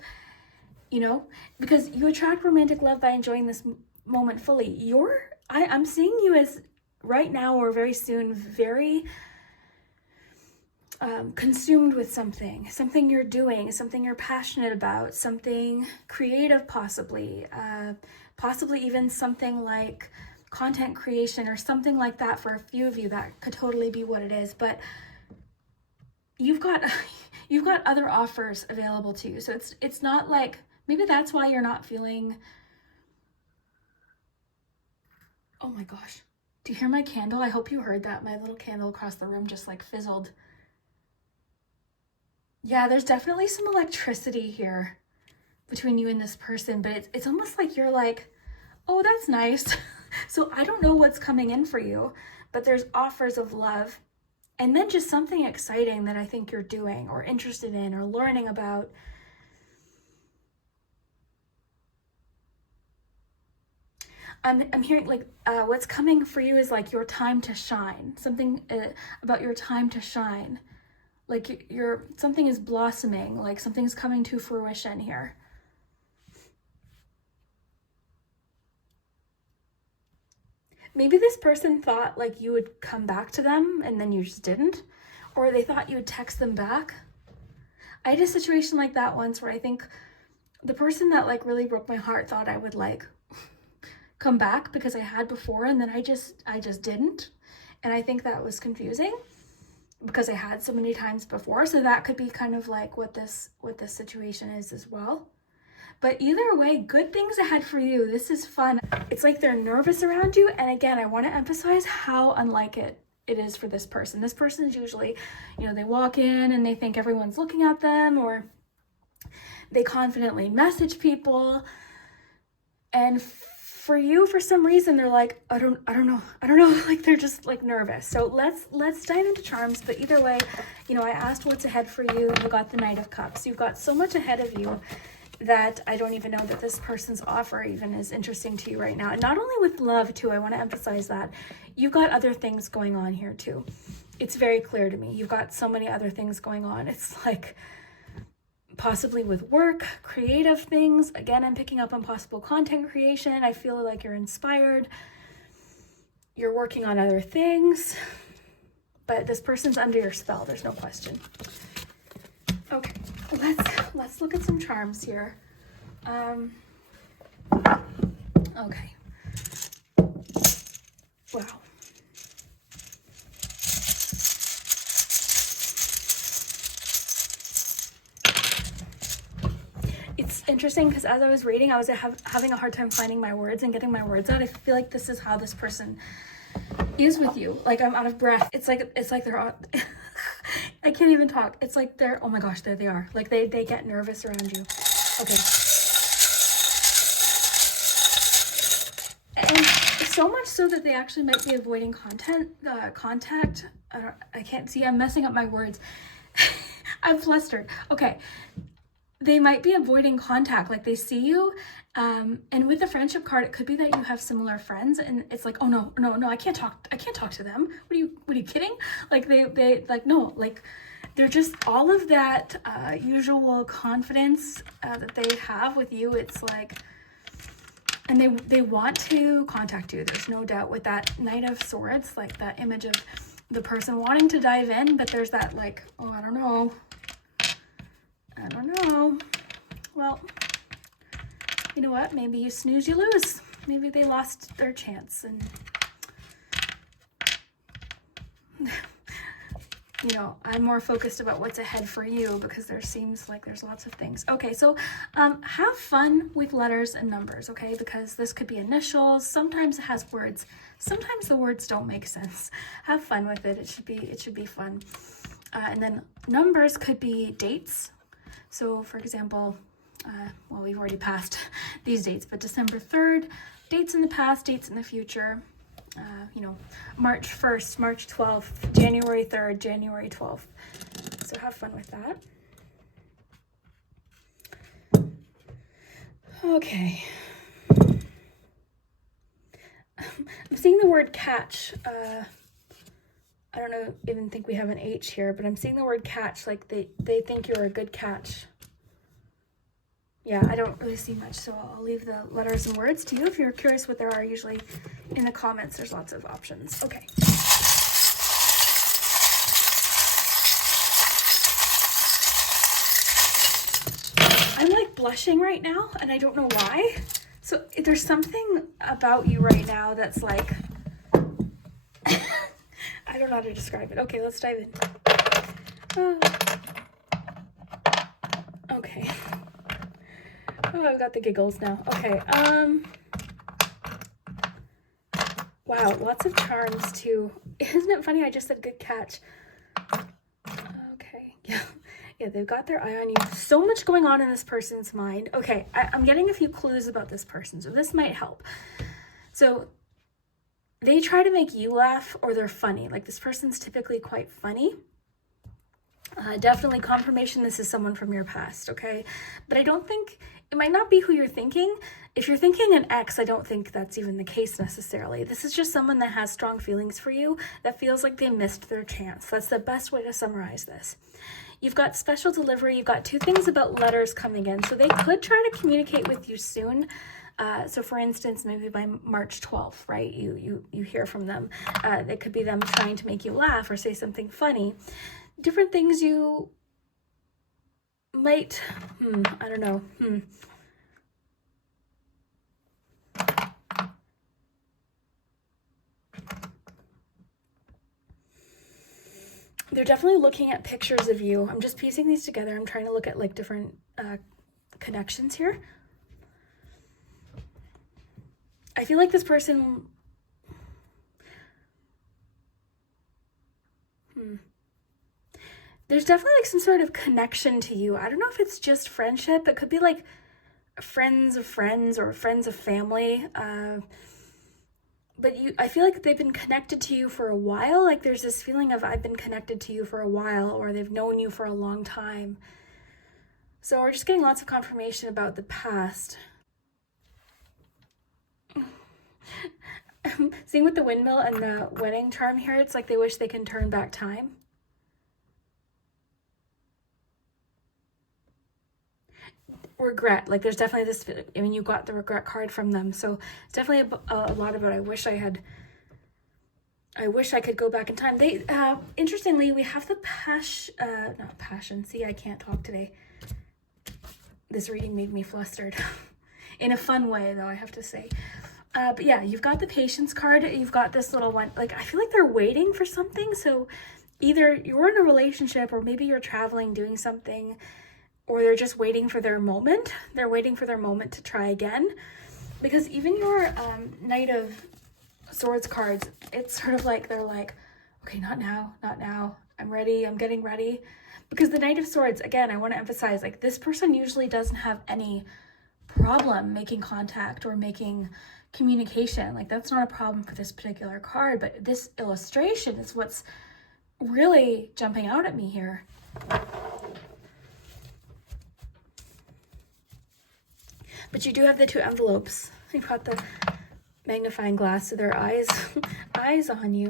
you know, because you attract romantic love by enjoying this moment fully. I'm seeing you as right now or very soon very consumed with something you're doing, something you're passionate about, something creative, possibly even something like content creation or something like that. For a few of you, that could totally be what it is. But you've got other offers available to you. So it's not like, maybe that's why you're not feeling, oh my gosh, do you hear my candle? I hope you heard that. My little candle across the room just like fizzled. Yeah, there's definitely some electricity here between you and this person, but it's almost like you're like, oh, that's nice. So I don't know what's coming in for you, but there's offers of love, and then just something exciting that I think you're doing or interested in or learning about. I'm hearing like what's coming for you is like your time to shine. Something about your time to shine. Like something is blossoming, like something's coming to fruition here. Maybe this person thought like you would come back to them and then you just didn't, or they thought you would text them back. I had a situation like that once where I think the person that like really broke my heart thought I would like come back because I had before, and then I just didn't. And I think that was confusing because I had so many times before. So that could be kind of like what this situation is as well. But either way, good things ahead for you. This is fun. It's like they're nervous around you. And again, I want to emphasize how unlike it is for this person. This person's usually, you know, they walk in and they think everyone's looking at them, or they confidently message people. And for you, for some reason, they're like, I don't know. Like they're just like nervous. So let's dive into charms. But either way, you know, I asked what's ahead for you. You got the Knight of Cups. You've got so much ahead of you that I don't even know that this person's offer even is interesting to you right now. And not only with love too, I want to emphasize that you've got other things going on here too. It's very clear to me. You've got so many other things going on. It's like possibly with work, creative things. Again, I'm picking up on possible content creation. I feel like you're inspired. You're working on other things, but this person's under your spell. There's no question. Okay, let's look at some charms here. Okay. Wow. It's interesting because as I was reading, I was having a hard time finding my words and getting my words out. I feel like this is how this person is with you. Like I'm out of breath. It's like they're I can't even talk. It's like they're, oh my gosh, there they are. Like they get nervous around you. Okay. And so much so that they actually might be avoiding contact. I can't see. I'm messing up my words. I'm flustered. Okay. They might be avoiding contact. Like they see you. And with the friendship card, it could be that you have similar friends, and it's like, oh no, I can't talk to them. What are you kidding? Like they like, no, like they're just all of that usual confidence that they have with you. It's like, and they want to contact you. There's no doubt with that Knight of Swords, like that image of the person wanting to dive in, but there's that like, oh, I don't know. Well, you know what? Maybe you snooze, you lose. Maybe they lost their chance, and you know, I'm more focused about what's ahead for you because there seems like there's lots of things. Okay, so have fun with letters and numbers, okay? Because this could be initials. Sometimes it has words. Sometimes the words don't make sense. Have fun with it. It should be fun. And then numbers could be dates. So for example, well, we've already passed these dates, but December 3rd, dates in the past, dates in the future, you know, March 1st, March 12th, January 3rd, January 12th. So have fun with that. Okay. I'm seeing the word catch. I don't even think we have an H here, but I'm seeing the word catch, like they think you're a good catch. Yeah, I don't really see much, so I'll leave the letters and words to you. If you're curious what there are, usually in the comments, there's lots of options. Okay. I'm like blushing right now, and I don't know why. So there's something about you right now that's like, I don't know how to describe it. Okay, let's dive in. Okay. Oh, I've got the giggles now. Okay. Wow, lots of charms too. Isn't it funny? I just said good catch. Okay. Yeah, they've got their eye on you. So much going on in this person's mind. Okay, I'm getting a few clues about this person, so this might help. So they try to make you laugh, or they're funny. Like, this person's typically quite funny. Definitely confirmation this is someone from your past, okay? But I don't think, it might not be who you're thinking. If you're thinking an ex, I don't think that's even the case necessarily. This is just someone that has strong feelings for you, that feels like they missed their chance. That's the best way to summarize this. You've got special delivery. You've got 2 things about letters coming in. So they could try to communicate with you soon. So for instance, maybe by March 12th, right? You hear from them. It could be them trying to make you laugh or say something funny. Different things you might, I don't know, They're definitely looking at pictures of you. I'm just piecing these together. I'm trying to look at like different connections here. I feel like this person, there's definitely like some sort of connection to you. I don't know if it's just friendship. It could be like friends of friends or friends of family. But I feel like they've been connected to you for a while. Like there's this feeling of I've been connected to you for a while, or they've known you for a long time. So we're just getting lots of confirmation about the past. Seeing with the windmill and the wedding charm here, it's like they wish they can turn back time. Regret, like there's definitely this, I mean, you got the regret card from them, so it's definitely a lot about I wish I could go back in time. They interestingly, we have the not passion, see, I can't talk today. This reading made me flustered in a fun way though, I have to say. But yeah, you've got the patience card. You've got this little one, like I feel like they're waiting for something. So either you're in a relationship, or maybe you're traveling doing something, or they're just waiting for their moment. They're waiting for their moment to try again. Because even your Knight of Swords cards, it's sort of like they're like, okay, not now, not now. I'm ready, I'm getting ready. Because the Knight of Swords, again, I want to emphasize, like this person usually doesn't have any problem making contact or making communication. Like that's not a problem for this particular card, but this illustration is what's really jumping out at me here. But you do have the 2 envelopes. You've got the magnifying glass, so their eyes on you.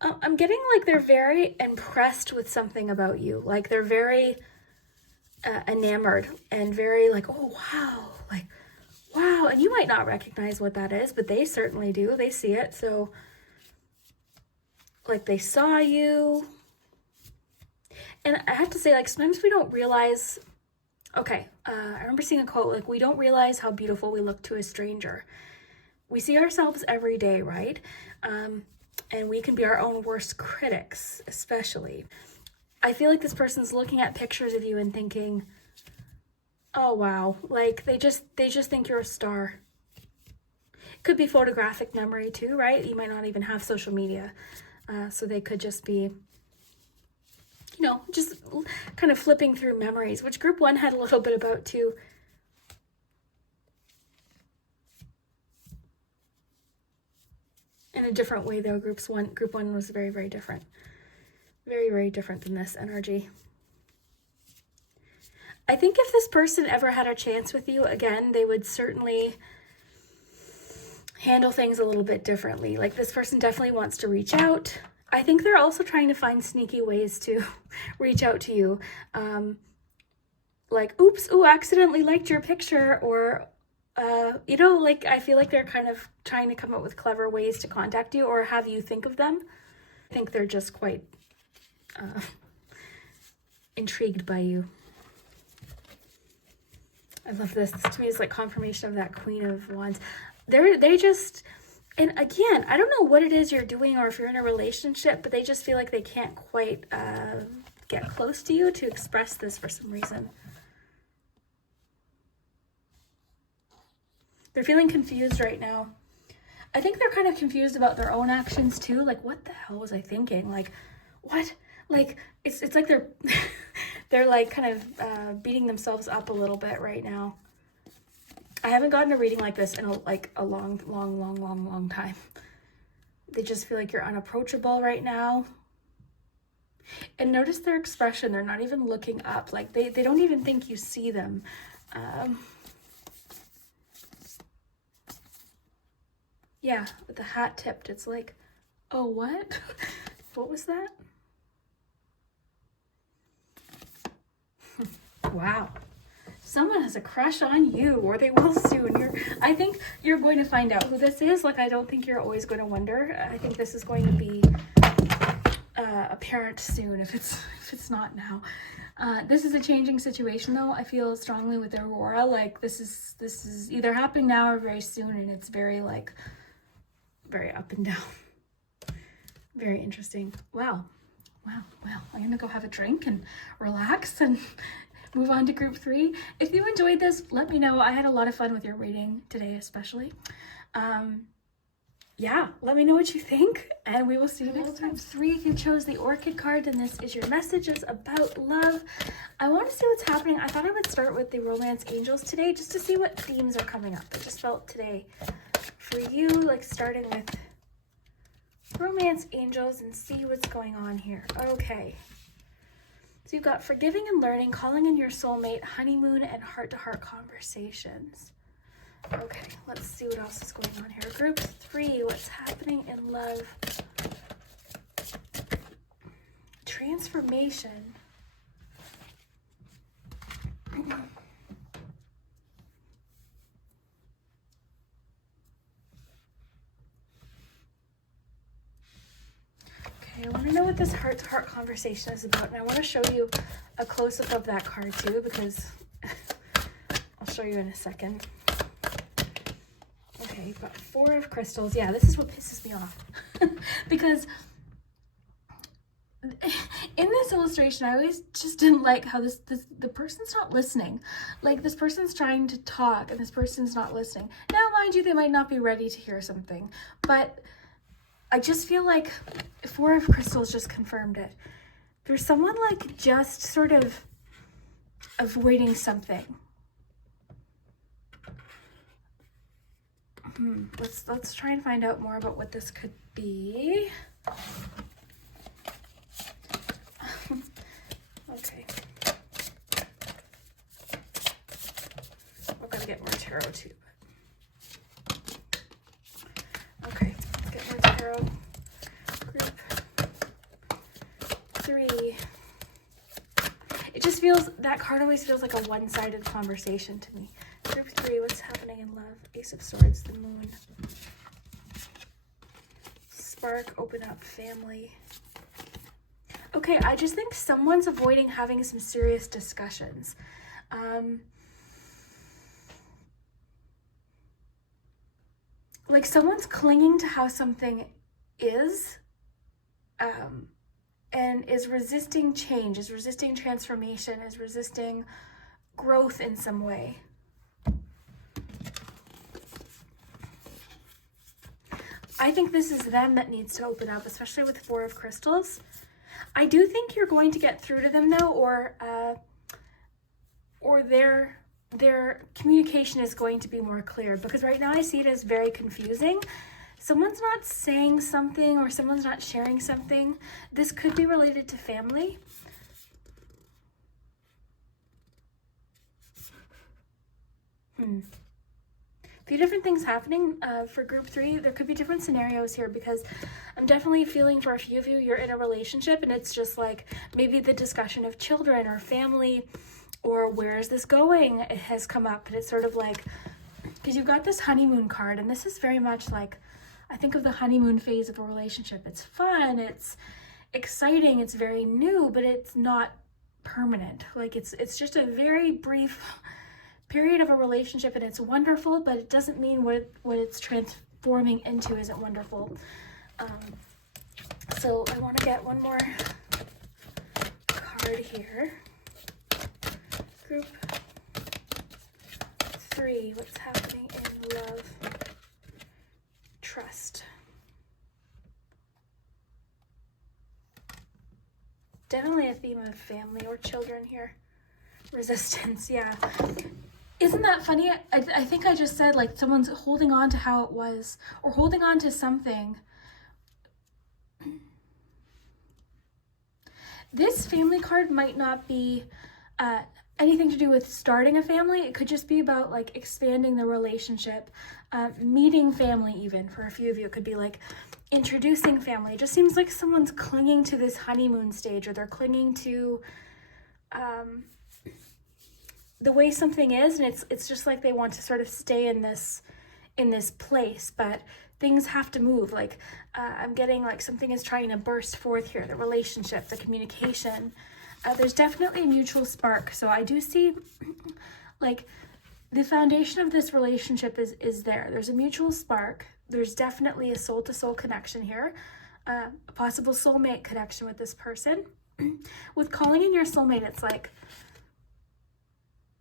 I'm getting like they're very impressed with something about you. Like they're very enamored and very like, oh wow, like wow. And you might not recognize what that is, but they certainly do. They see it. So like they saw you. And I have to say, like, sometimes we don't realize, okay, I remember seeing a quote, like, we don't realize how beautiful we look to a stranger. We see ourselves every day, right? And we can be our own worst critics, especially. I feel like this person's looking at pictures of you and thinking, oh, wow, like, they just think you're a star. Could be photographic memory too, right? You might not even have social media. So they could just be, you know, just kind of flipping through memories, which group 1 had a little bit about too. In a different way though, group 1 was very, very different. Very, very different than this energy. I think if this person ever had a chance with you again, they would certainly handle things a little bit differently. Like this person definitely wants to reach out. I think they're also trying to find sneaky ways to reach out to you. Like, oops, accidentally liked your picture, or, you know, like, I feel like they're kind of trying to come up with clever ways to contact you or have you think of them. I think they're just quite intrigued by you. I love this. This to me is like confirmation of that Queen of Wands. They just... And again, I don't know what it is you're doing or if you're in a relationship, but they just feel like they can't quite get close to you to express this for some reason. They're feeling confused right now. I think they're kind of confused about their own actions too. Like, what the hell was I thinking? Like, what? Like, it's like they're like kind of beating themselves up a little bit right now. I haven't gotten a reading like this in a long time. They just feel like you're unapproachable right now. And notice their expression. They're not even looking up. Like they don't even think you see them. Yeah, with the hat tipped, it's like, oh, what? What was that? Wow. Someone has a crush on you, or they will soon. I think you're going to find out who this is. Like, I don't think you're always going to wonder. I think this is going to be apparent soon if it's not now. This is a changing situation, though. I feel strongly with Aurora. Like, this is either happening now or very soon, and it's very very up and down. Very interesting. Wow. Well, I'm gonna go have a drink and relax and move on to group 3. If you enjoyed this, let me know. I had a lot of fun with your reading today, especially. Yeah, let me know what you think, and we will see you next time. Group 3, if you chose the Orchid card, then this is your messages about love. I want to see what's happening. I thought I would start with the Romance Angels today, just to see what themes are coming up. I just felt today for you, like starting with Romance Angels and see what's going on here. Okay. So you've got forgiving and learning, calling in your soulmate, honeymoon, and heart-to-heart conversations. Okay, let's see what else is going on here. Group 3, what's happening in love? Transformation. I want to know what this heart-to-heart conversation is about, and I want to show you a close-up of that card too, because I'll show you in a second. Okay, you've got 4 of crystals. Yeah, this is what pisses me off. Because in this illustration, I always just didn't like how the person's not listening. Like, this person's trying to talk, and this person's not listening. Now, mind you, they might not be ready to hear something, but I just feel like 4 of crystals just confirmed it. There's someone like just sort of avoiding something. Let's try and find out more about what this could be. Okay. We're gonna get more tarot too. Okay, let's get more tarot. Group 3. It just feels, that card always feels like a one-sided conversation to me. Group 3, what's happening in love? Ace of Swords, the Moon. Spark, open up, family. Okay, I just think someone's avoiding having some serious discussions. Like, someone's clinging to how something is, and is resisting change, is resisting transformation, is resisting growth in some way. I think this is them that needs to open up, especially with 4 of crystals. I do think you're going to get through to them though, or their communication is going to be more clear, because right now I see it as very confusing. Someone's not saying something, or someone's not sharing something. This could be related to family. A few different things happening for group 3. There could be different scenarios here, because I'm definitely feeling for a few of you, you're in a relationship and it's just like maybe the discussion of children or family, or where is this going, it has come up. And it's sort of like, because you've got this honeymoon card, and this is very much like, I think of the honeymoon phase of a relationship. It's fun, it's exciting, it's very new, but it's not permanent. Like, it's just a very brief period of a relationship, and it's wonderful, but it doesn't mean what it's transforming into isn't wonderful. So I want to get one more card here. Group 3, what's happening in love? Trust. Definitely a theme of family or children here. Resistance, yeah. Isn't that funny? I think I just said like someone's holding on to how it was, or holding on to something. This family card might not be anything to do with starting a family. It could just be about like expanding the relationship, meeting family. Even for a few of you, it could be like introducing family. It just seems like someone's clinging to this honeymoon stage, or they're clinging to the way something is, and it's just like they want to sort of stay in this place, but things have to move. Like I'm getting like something is trying to burst forth here, the relationship, the communication. There's definitely a mutual spark. So I do see like the foundation of this relationship is there. There's a mutual spark. There's definitely a soul-to-soul connection here, a possible soulmate connection with this person. With calling in your soulmate, it's like,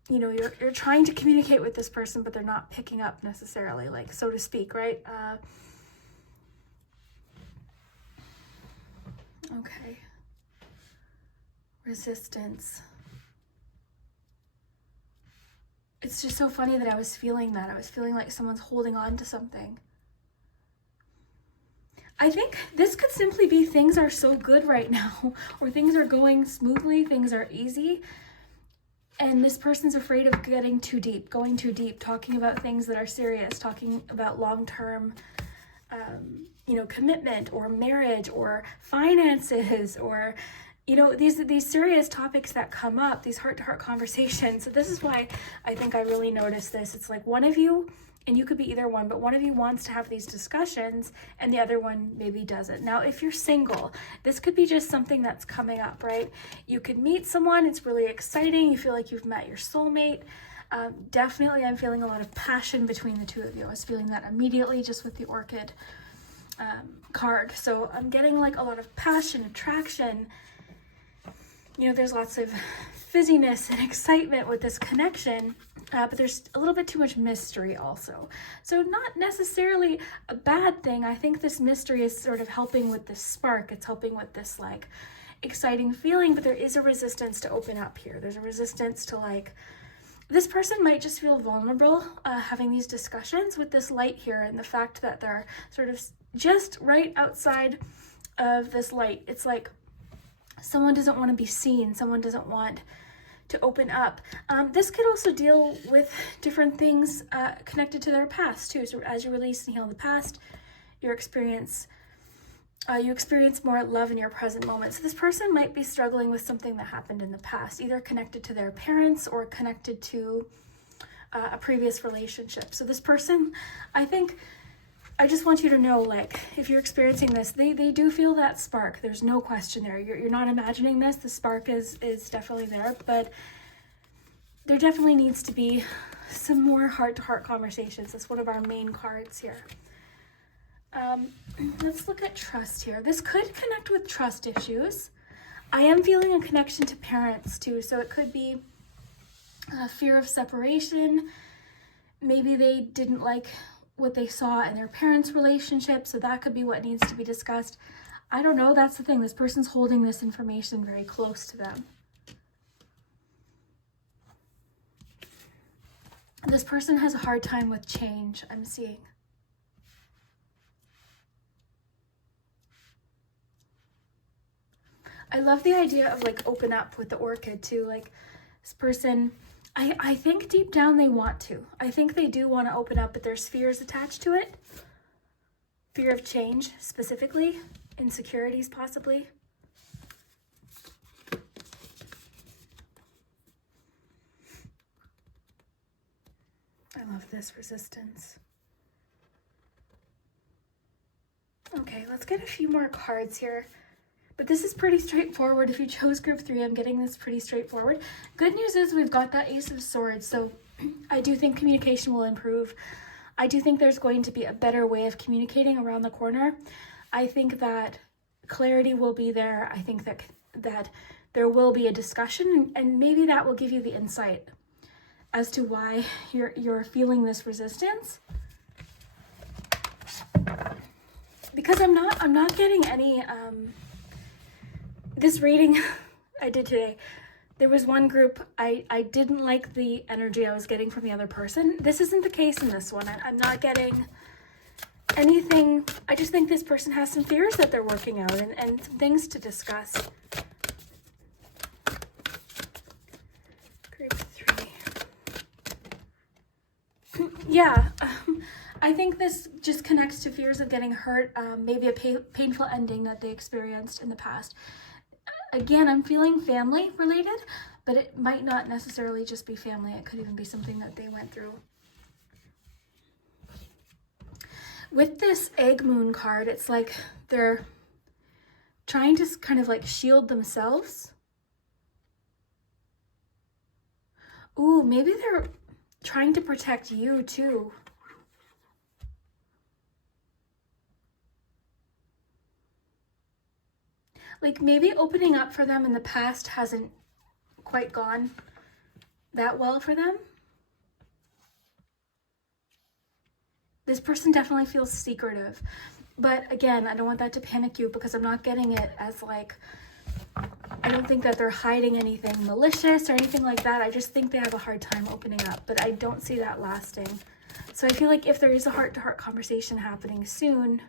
you know, you're trying to communicate with this person, but they're not picking up necessarily, like, so to speak, right? Okay. Resistance. It's just so funny that I was feeling that. I was feeling like someone's holding on to something. I think this could simply be things are so good right now, or things are going smoothly, things are easy, and this person's afraid of getting too deep, going too deep, talking about things that are serious, talking about long-term, you know, commitment or marriage or finances, or, you know, these serious topics that come up, these heart-to-heart conversations. So this is why I think I really noticed this. It's like one of you, and you could be either one, but one of you wants to have these discussions and the other one maybe doesn't. Now, if you're single, this could be just something that's coming up, right? You could meet someone, it's really exciting, you feel like you've met your soulmate. Definitely, I'm feeling a lot of passion between the two of you. I was feeling that immediately just with the Orchid card. So I'm getting like a lot of passion, attraction. You know, there's lots of fizziness and excitement with this connection, but there's a little bit too much mystery also. So not necessarily a bad thing. I think this mystery is sort of helping with this spark. It's helping with this like exciting feeling, but there is a resistance to open up here. There's a resistance to like, this person might just feel vulnerable having these discussions with this light here, and the fact that they're sort of just right outside of this light. It's like someone doesn't want to be seen. Someone doesn't want to open up. This could also deal with different things connected to their past too. So as you release and heal the past, you experience more love in your present moment. So this person might be struggling with something that happened in the past, either connected to their parents or connected to a previous relationship. So this person, I just want you to know, like, if you're experiencing this, they do feel that spark. There's no question there. You're not imagining this. The spark is definitely there, but there definitely needs to be some more heart-to-heart conversations. That's one of our main cards here. Let's look at trust here. This could connect with trust issues. I am feeling a connection to parents too, so it could be fear of separation. Maybe they didn't like what they saw in their parents' relationship, so that could be what needs to be discussed. I don't know. That's the thing. This person's holding this information very close to them. This person has a hard time with change, I'm seeing. I love the idea of like open up with the Orchid too. Like this person, I think deep down they want to. I think they do want to open up, but there's fears attached to it. Fear of change specifically, insecurities possibly. I love this resistance. Okay, let's get a few more cards here. But this is pretty straightforward. If you chose group 3, I'm getting this pretty straightforward. Good news is we've got that Ace of Swords, so I do think communication will improve. I do think there's going to be a better way of communicating around the corner. I think that clarity will be there. I think that there will be a discussion, and maybe that will give you the insight as to why you're feeling this resistance. Because I'm not getting any this reading I did today, there was one group, I didn't like the energy I was getting from the other person. This isn't the case in this one. I'm not getting anything. I just think this person has some fears that they're working out and some things to discuss. Group 3. Yeah, I think this just connects to fears of getting hurt, maybe a painful ending that they experienced in the past. Again, I'm feeling family related, but it might not necessarily just be family. It could even be something that they went through. With this egg moon card, it's like they're trying to kind of like shield themselves. Ooh, maybe they're trying to protect you too. Like maybe opening up for them in the past hasn't quite gone that well for them. This person definitely feels secretive. But again, I don't want that to panic you because I'm not getting it as like, I don't think that they're hiding anything malicious or anything like that. I just think they have a hard time opening up, but I don't see that lasting. So I feel like if there is a heart-to-heart conversation happening soon,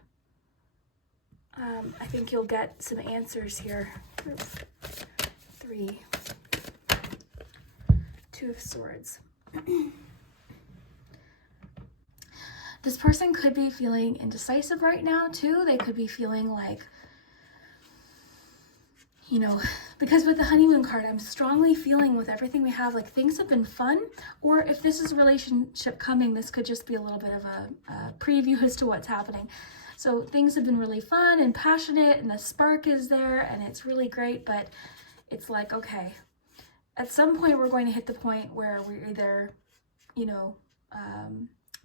I think you'll get some answers here. Group 3. 2 of Swords. This person could be feeling indecisive right now too. They could be feeling like, you know, because with the honeymoon card, I'm strongly feeling with everything we have, like things have been fun. Or if this is a relationship coming, this could just be a little bit of a preview as to what's happening. So things have been really fun and passionate and the spark is there and it's really great, but it's like, okay, at some point we're going to hit the point where we're either, you know,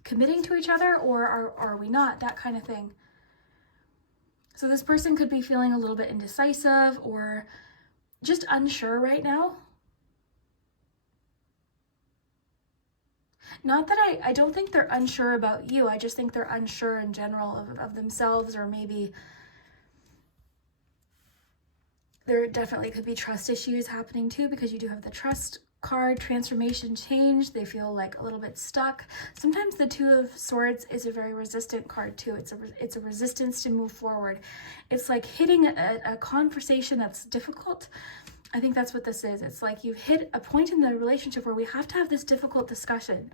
committing to each other or are we not, that kind of thing. So this person could be feeling a little bit indecisive or just unsure right now. Not that I don't think they're unsure about you. I just think they're unsure in general of themselves, or maybe there definitely could be trust issues happening too, because you do have the trust card, transformation, change. They feel like a little bit stuck. Sometimes the 2 of Swords is a very resistant card too. It's a resistance to move forward. It's like hitting a conversation that's difficult. I think that's what this is. It's like you've hit a point in the relationship where we have to have this difficult discussion.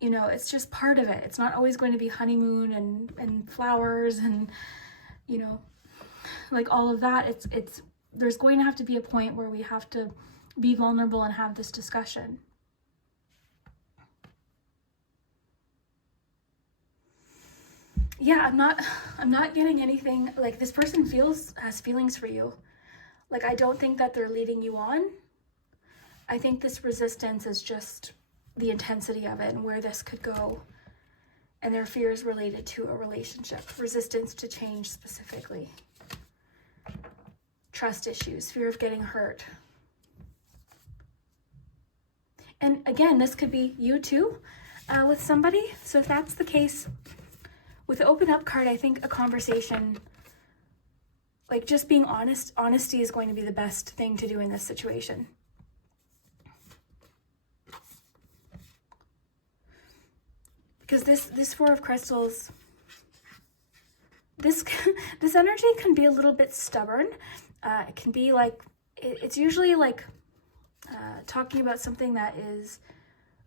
You know, it's just part of it. It's not always going to be honeymoon and flowers and, you know, like all of that. It's there's going to have to be a point where we have to be vulnerable and have this discussion. Yeah, I'm not getting anything like this person has feelings for you. Like, I don't think that they're leading you on. I think this resistance is just the intensity of it and where this could go. And their fears related to a relationship. Resistance to change specifically. Trust issues, fear of getting hurt. And again, this could be you too with somebody. So if that's the case, with the open up card, I think a conversation, like just being honest, honesty is going to be the best thing to do in this situation. Because this 4 of Crystals, this energy can be a little bit stubborn. It can be like, it's usually like talking about something that is,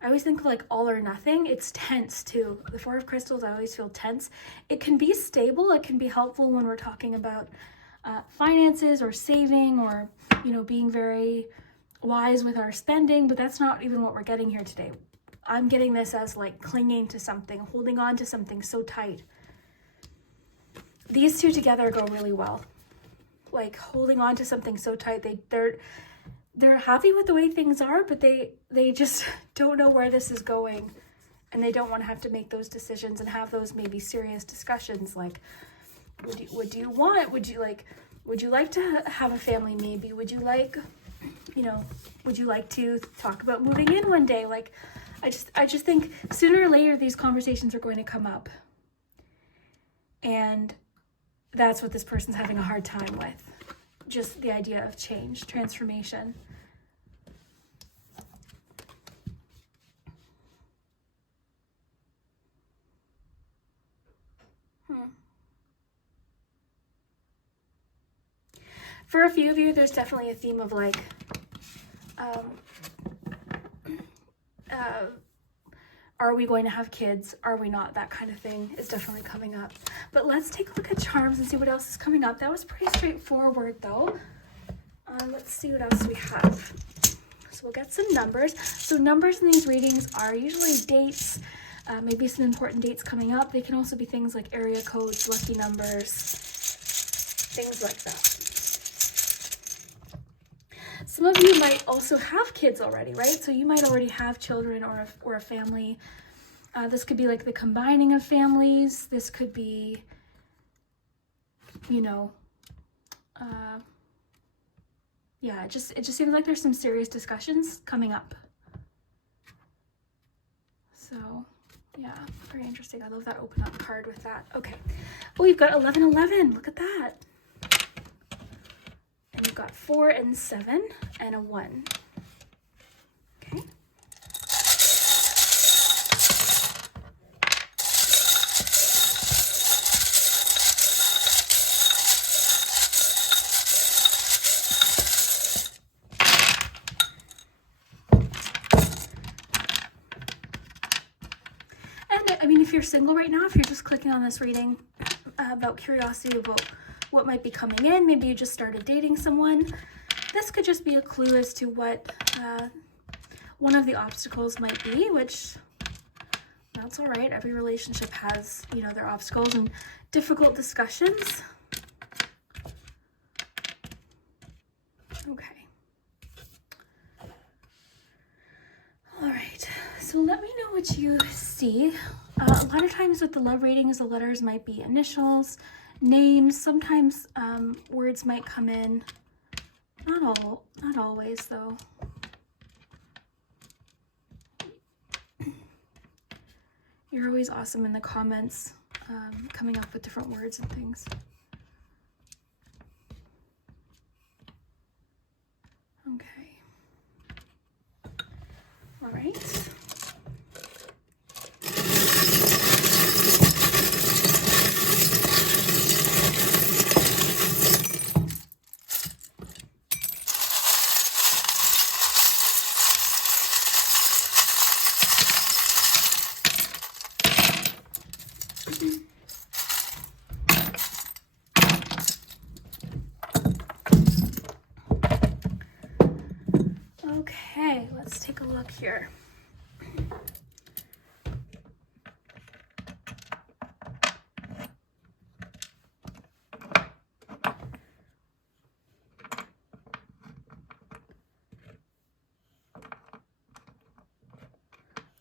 I always think like all or nothing. It's tense too. The 4 of Crystals, I always feel tense. It can be stable. It can be helpful when we're talking about finances or saving or, you know, being very wise with our spending, but that's not even what we're getting here today. I'm getting this as like clinging to something, holding on to something so tight. These two together go really well. Like holding on to something so tight, they're happy with the way things are, but they just don't know where this is going, and they don't want to have to make those decisions and have those maybe serious discussions like, what do you want? Would you like to have a family maybe? Would you like, you know, would you like to talk about moving in one day? Like, I just think sooner or later these conversations are going to come up, and that's what this person's having a hard time with. Just the idea of change, transformation. For a few of you, there's definitely a theme of like, are we going to have kids? Are we not? That kind of thing is definitely coming up. But let's take a look at charms and see what else is coming up. That was pretty straightforward though. Let's see what else we have. So we'll get some numbers. So numbers in these readings are usually dates, maybe some important dates coming up. They can also be things like area codes, lucky numbers, things like that. Some of you might also have kids already, right? So you might already have children or a family. This could be like the combining of families. This could be, you know, yeah, it just seems like there's some serious discussions coming up. So yeah, very interesting. I love that open up card with that. Okay. Oh, you've got 1111. Look at that. And you've got 4 and 7 and a 1. Okay. And I mean, if you're single right now, if you're just clicking on this reading about curiosity about what might be coming in, maybe you just started dating someone, this could just be a clue as to what one of the obstacles might be, which that's all right. Every relationship has, you know, their obstacles and difficult discussions. Okay. All right. So let me know what you see. A lot of times with the love readings, the letters might be initials, names. Sometimes words might come in. Not always though. You're always awesome in the comments, coming up with different words and things. Okay. All right. Okay, let's take a look here.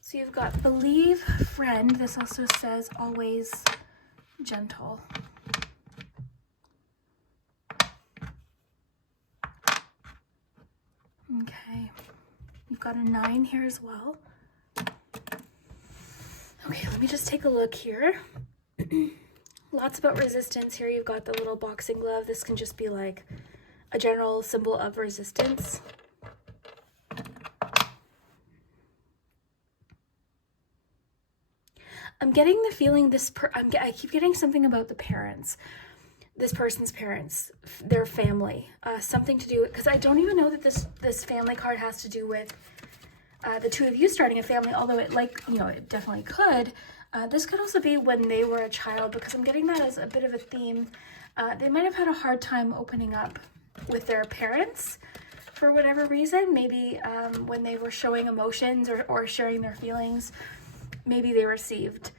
So you've got believe, friend. This also says always gentle. Okay, you've got a 9 here as well. Okay, let me just take a look here. Lots about resistance here. You've got the little boxing glove. This can just be like a general symbol of resistance. I'm getting the feeling I keep getting something about the parents. This person's parents, their family, something to do with, because I don't even know that this family card has to do with the two of you starting a family, although it it definitely could. This could also be when they were a child, because I'm getting that as a bit of a theme. They might have had a hard time opening up with their parents for whatever reason. Maybe when they were showing emotions or sharing their feelings, maybe they received,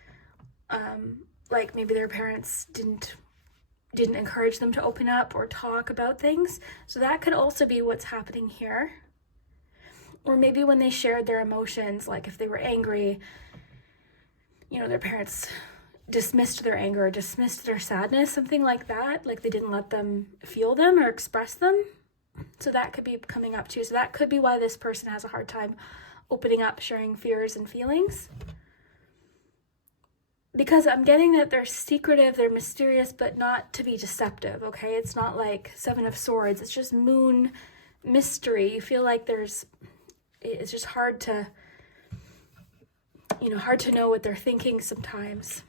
like maybe their parents didn't encourage them to open up or talk about things. So that could also be what's happening here. Or maybe when they shared their emotions, like if they were angry, you know, their parents dismissed their anger, dismissed their sadness, something like that. Like they didn't let them feel them or express them. So that could be coming up too. So that could be why this person has a hard time opening up, sharing fears and feelings. Because I'm getting that they're secretive, they're mysterious, but not to be deceptive, okay? It's not like 7 of Swords. It's just moon mystery. You feel like it's just hard to know what they're thinking sometimes.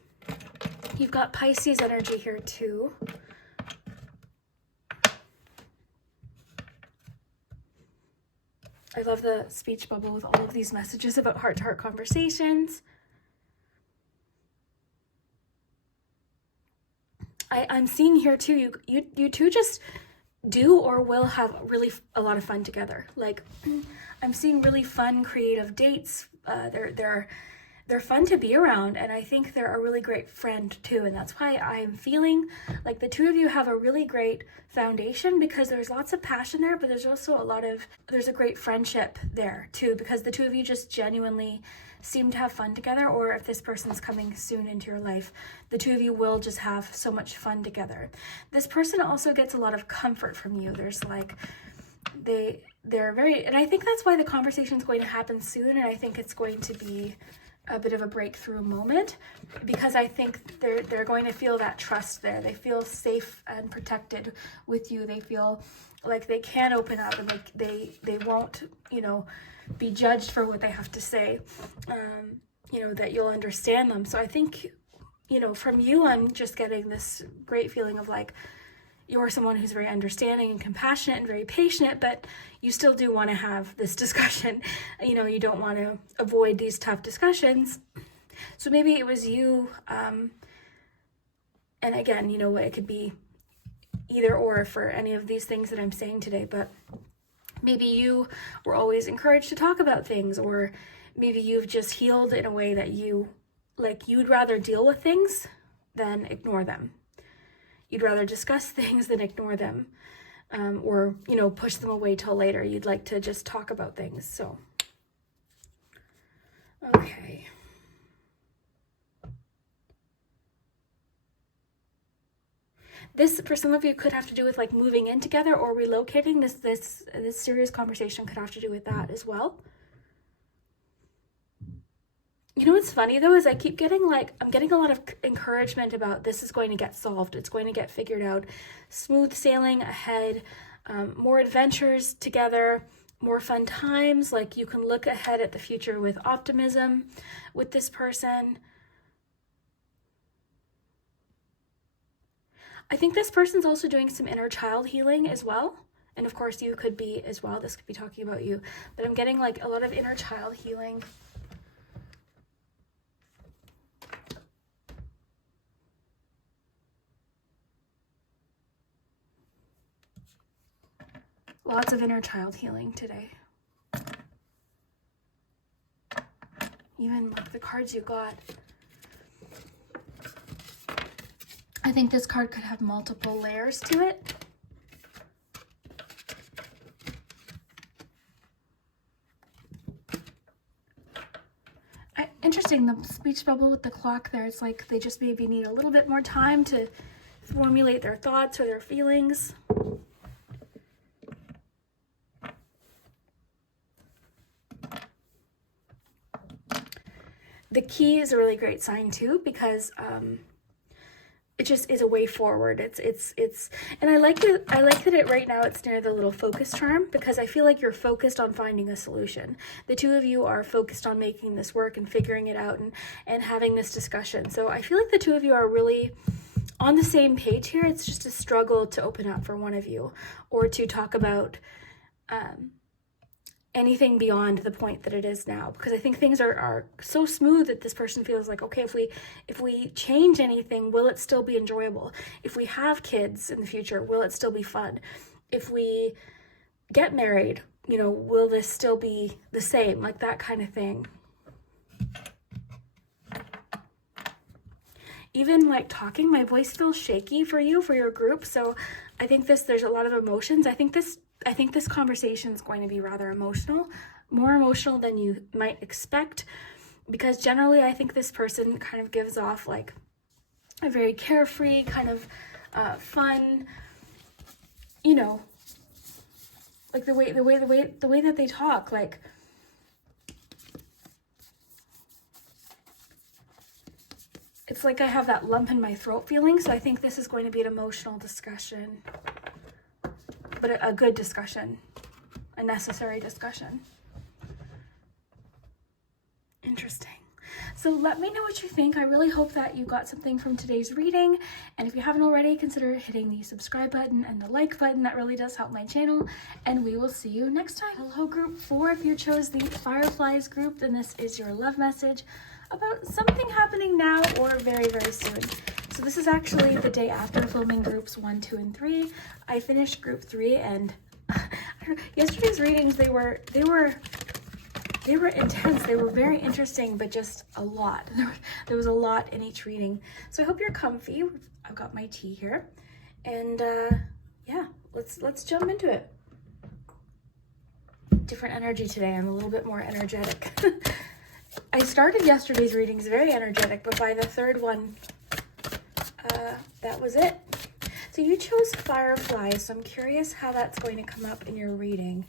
You've got Pisces energy here too. I love the speech bubble with all of these messages about heart-to-heart conversations. I'm seeing here too, you two just do or will have really a lot of fun together. Like, I'm seeing really fun, creative dates. They're fun to be around, and I think they're a really great friend too. And that's why I'm feeling like the two of you have a really great foundation, because there's lots of passion there, but there's also there's a great friendship there too, because the two of you just genuinely seem to have fun together. Or if this person's coming soon into your life, the two of you will just have so much fun together. This person also gets a lot of comfort from you. There's like, they're very, and I think that's why the conversation is going to happen soon, and I think it's going to be a bit of a breakthrough moment, because I think they're going to feel that trust there. They feel safe and protected with you. They feel like they can open up, and they won't, be judged for what they have to say, that you'll understand them. So I think, from you, I'm just getting this great feeling of like, you're someone who's very understanding and compassionate and very patient, but you still do want to have this discussion. You don't want to avoid these tough discussions. So maybe it was you, and again, it could be either or for any of these things that I'm saying today, but maybe you were always encouraged to talk about things, or maybe you've just healed in a way that you'd rather deal with things than ignore them. You'd rather discuss things than ignore them, or, push them away till later. You'd like to just talk about things. So, okay. This, for some of you, could have to do with like moving in together or relocating. This serious conversation could have to do with that as well. What's funny though is I keep getting I'm getting a lot of encouragement about this is going to get solved. It's going to get figured out. Smooth sailing ahead, more adventures together, more fun times. Like, you can look ahead at the future with optimism with this person. I think this person's also doing some inner child healing as well. And of course you could be as well. This could be talking about you, but I'm getting like a lot of inner child healing. Lots of inner child healing today. Even like the cards you got. I think this card could have multiple layers to it. Interesting, the speech bubble with the clock there. It's like they just maybe need a little bit more time to formulate their thoughts or their feelings. The key is a really great sign too, because it just is a way forward. It's and I like that it right now it's near the little focus charm, because I feel like you're focused on finding a solution. The two of you are focused on making this work and figuring it out and having this discussion. So I feel like the two of you are really on the same page here. It's just a struggle to open up for one of you, or to talk about anything beyond the point that it is now, because I think things are so smooth that this person feels like, okay, if we change anything, will it still be enjoyable? If we have kids in the future, will it still be fun? If we get married, will this still be the same? Like that kind of thing. Even like talking, my voice feels shaky for you, for your group. So I think there's a lot of emotions. I think this conversation is going to be rather emotional, more emotional than you might expect, because generally I think this person kind of gives off like a very carefree, kind of fun, like the way that they talk, like it's like I have that lump in my throat feeling. So I think this is going to be an emotional discussion, but a good discussion, a necessary discussion. Interesting. So let me know what you think. I really hope that you got something from today's reading. And if you haven't already, consider hitting the subscribe button and the like button. That really does help my channel. And we will see you next time. Hello, group 4. If you chose the Fireflies group, then this is your love message about something happening now or very, very soon. So this is actually the day after filming groups 1, 2, and 3. I finished group 3, and yesterday's readings, they were intense. They were very interesting, but just a lot. There was a lot in each reading. So I hope you're comfy. I've got my tea here, and yeah, let's jump into it. Different energy today. I'm a little bit more energetic. I started yesterday's readings very energetic, but by the third one, that was it. So you chose Fireflies, so I'm curious how that's going to come up in your reading.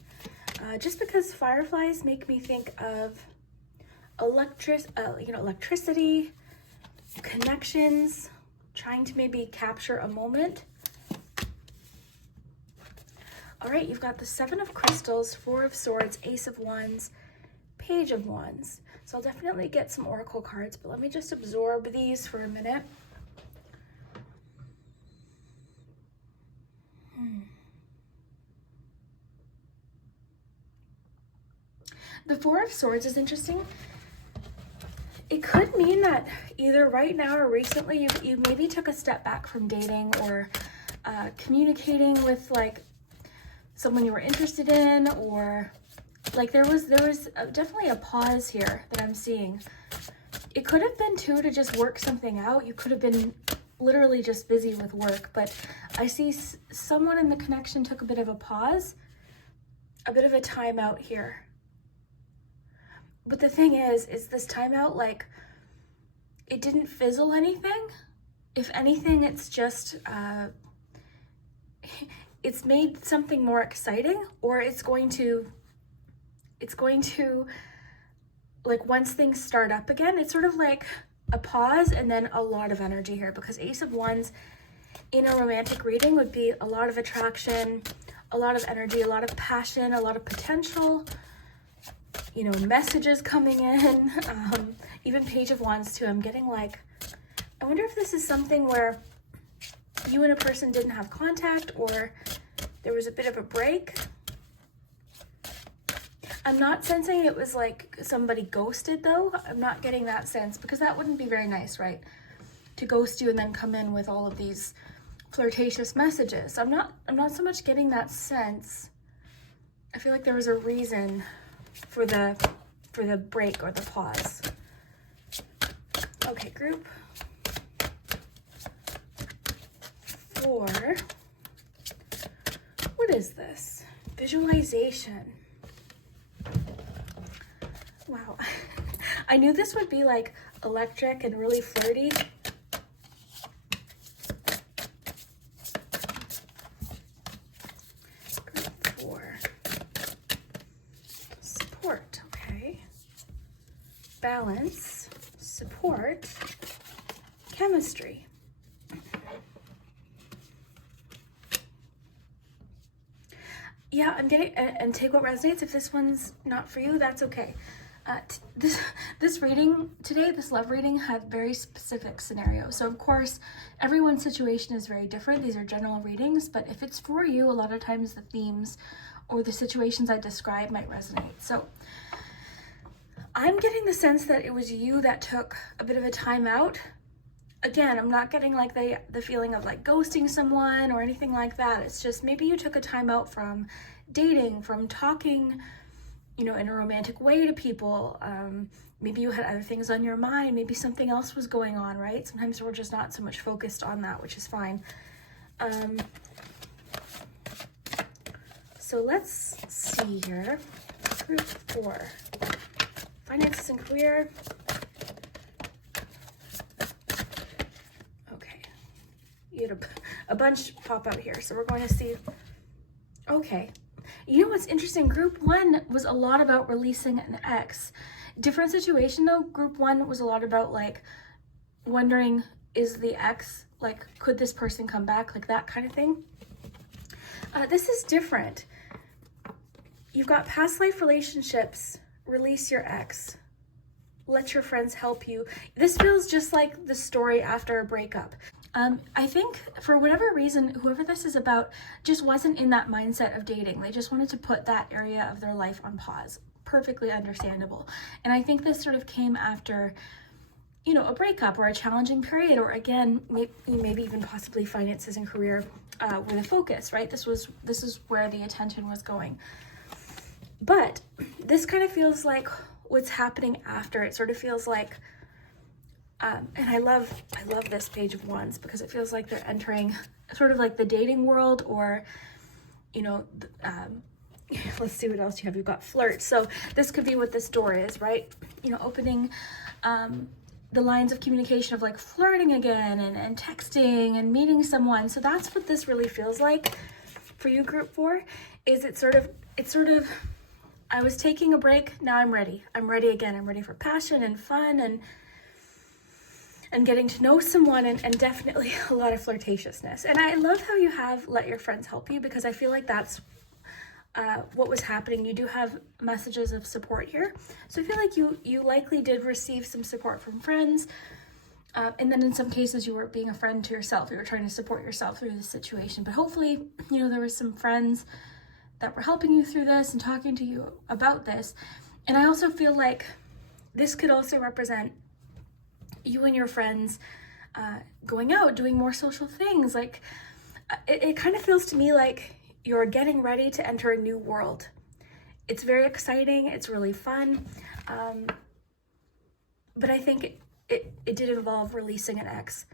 Just because fireflies make me think of electricity, connections, trying to maybe capture a moment. All right, you've got the 7 of Crystals, 4 of Swords, Ace of Wands, Page of Wands. So I'll definitely get some oracle cards, but let me just absorb these for a minute. The 4 of Swords is interesting. It could mean that either right now or recently you maybe took a step back from dating or communicating with like someone you were interested in, or like there was definitely a pause here that I'm seeing. It could have been too to just work something out. You could have been literally just busy with work, but I see someone in the connection took a bit of a pause, a bit of a timeout here. But the thing is this timeout, like, it didn't fizzle anything. If anything, it's just, it's made something more exciting, or it's going to, like, once things start up again, it's sort of like a pause and then a lot of energy here, because Ace of Wands in a romantic reading would be a lot of attraction, a lot of energy, a lot of passion, a lot of potential, you know, messages coming in, even Page of Wands too. I'm getting like, I wonder if this is something where you and a person didn't have contact, or there was a bit of a break. I'm not sensing it was like somebody ghosted though. I'm not getting that sense, because that wouldn't be very nice, right? To ghost you and then come in with all of these flirtatious messages. I'm not so much getting that sense. I feel like there was a reason for the break or the pause. Okay, group 4. What is this? Visualization. Wow. I knew this would be like electric and really flirty. Group 4. Support, okay. Balance, support, chemistry. Yeah, I'm getting, and take what resonates. If this one's not for you, that's okay. This reading today, this love reading, had very specific scenarios. So of course, everyone's situation is very different. These are general readings, but if it's for you, a lot of times the themes or the situations I describe might resonate. So I'm getting the sense that it was you that took a bit of a time out. Again, I'm not getting like the feeling of like ghosting someone or anything like that. It's just maybe you took a time out from dating, from talking, you know, in a romantic way to people. Maybe you had other things on your mind. Maybe something else was going on, right? Sometimes we're just not so much focused on that, which is fine. So let's see here. Group 4. Finances and career. Okay. You had a bunch pop out here. So we're going to see. Okay. You know what's interesting? Group 1 was a lot about releasing an ex. Different situation though. Group 1 was a lot about like wondering, is the ex, like, could this person come back? Like that kind of thing. This is different. You've got past life relationships, release your ex. let your friends help you. This feels just like the story after a breakup. I think for whatever reason, whoever this is about just wasn't in that mindset of dating. They just wanted to put that area of their life on pause. Perfectly understandable. And I think this sort of came after, you know, a breakup or a challenging period, or again, maybe even possibly finances and career were the focus, right? This is where the attention was going. But this kind of feels like what's happening after. It sort of feels like, and I love this page of wands, because it feels like they're entering sort of like the dating world, or, you know, let's see what else you have. You've got flirt. So this could be what this door is, right? You know, opening the lines of communication of like flirting again and texting and meeting someone. So that's what this really feels like for you, group 4, is it's sort of, I was taking a break, now I'm ready. I'm ready again. I'm ready for passion and fun and getting to know someone, and definitely a lot of flirtatiousness. And I love how you have let your friends help you, because I feel like that's what was happening. You do have messages of support here. So I feel like you likely did receive some support from friends. And then in some cases you were being a friend to yourself. You were trying to support yourself through this situation. But hopefully, you know, there was some friends that were helping you through this and talking to you about this. And I also feel like this could also represent you and your friends going out, doing more social things. Like it kind of feels to me like you're getting ready to enter a new world. It's very exciting. It's really fun. But I think it did involve releasing an ex.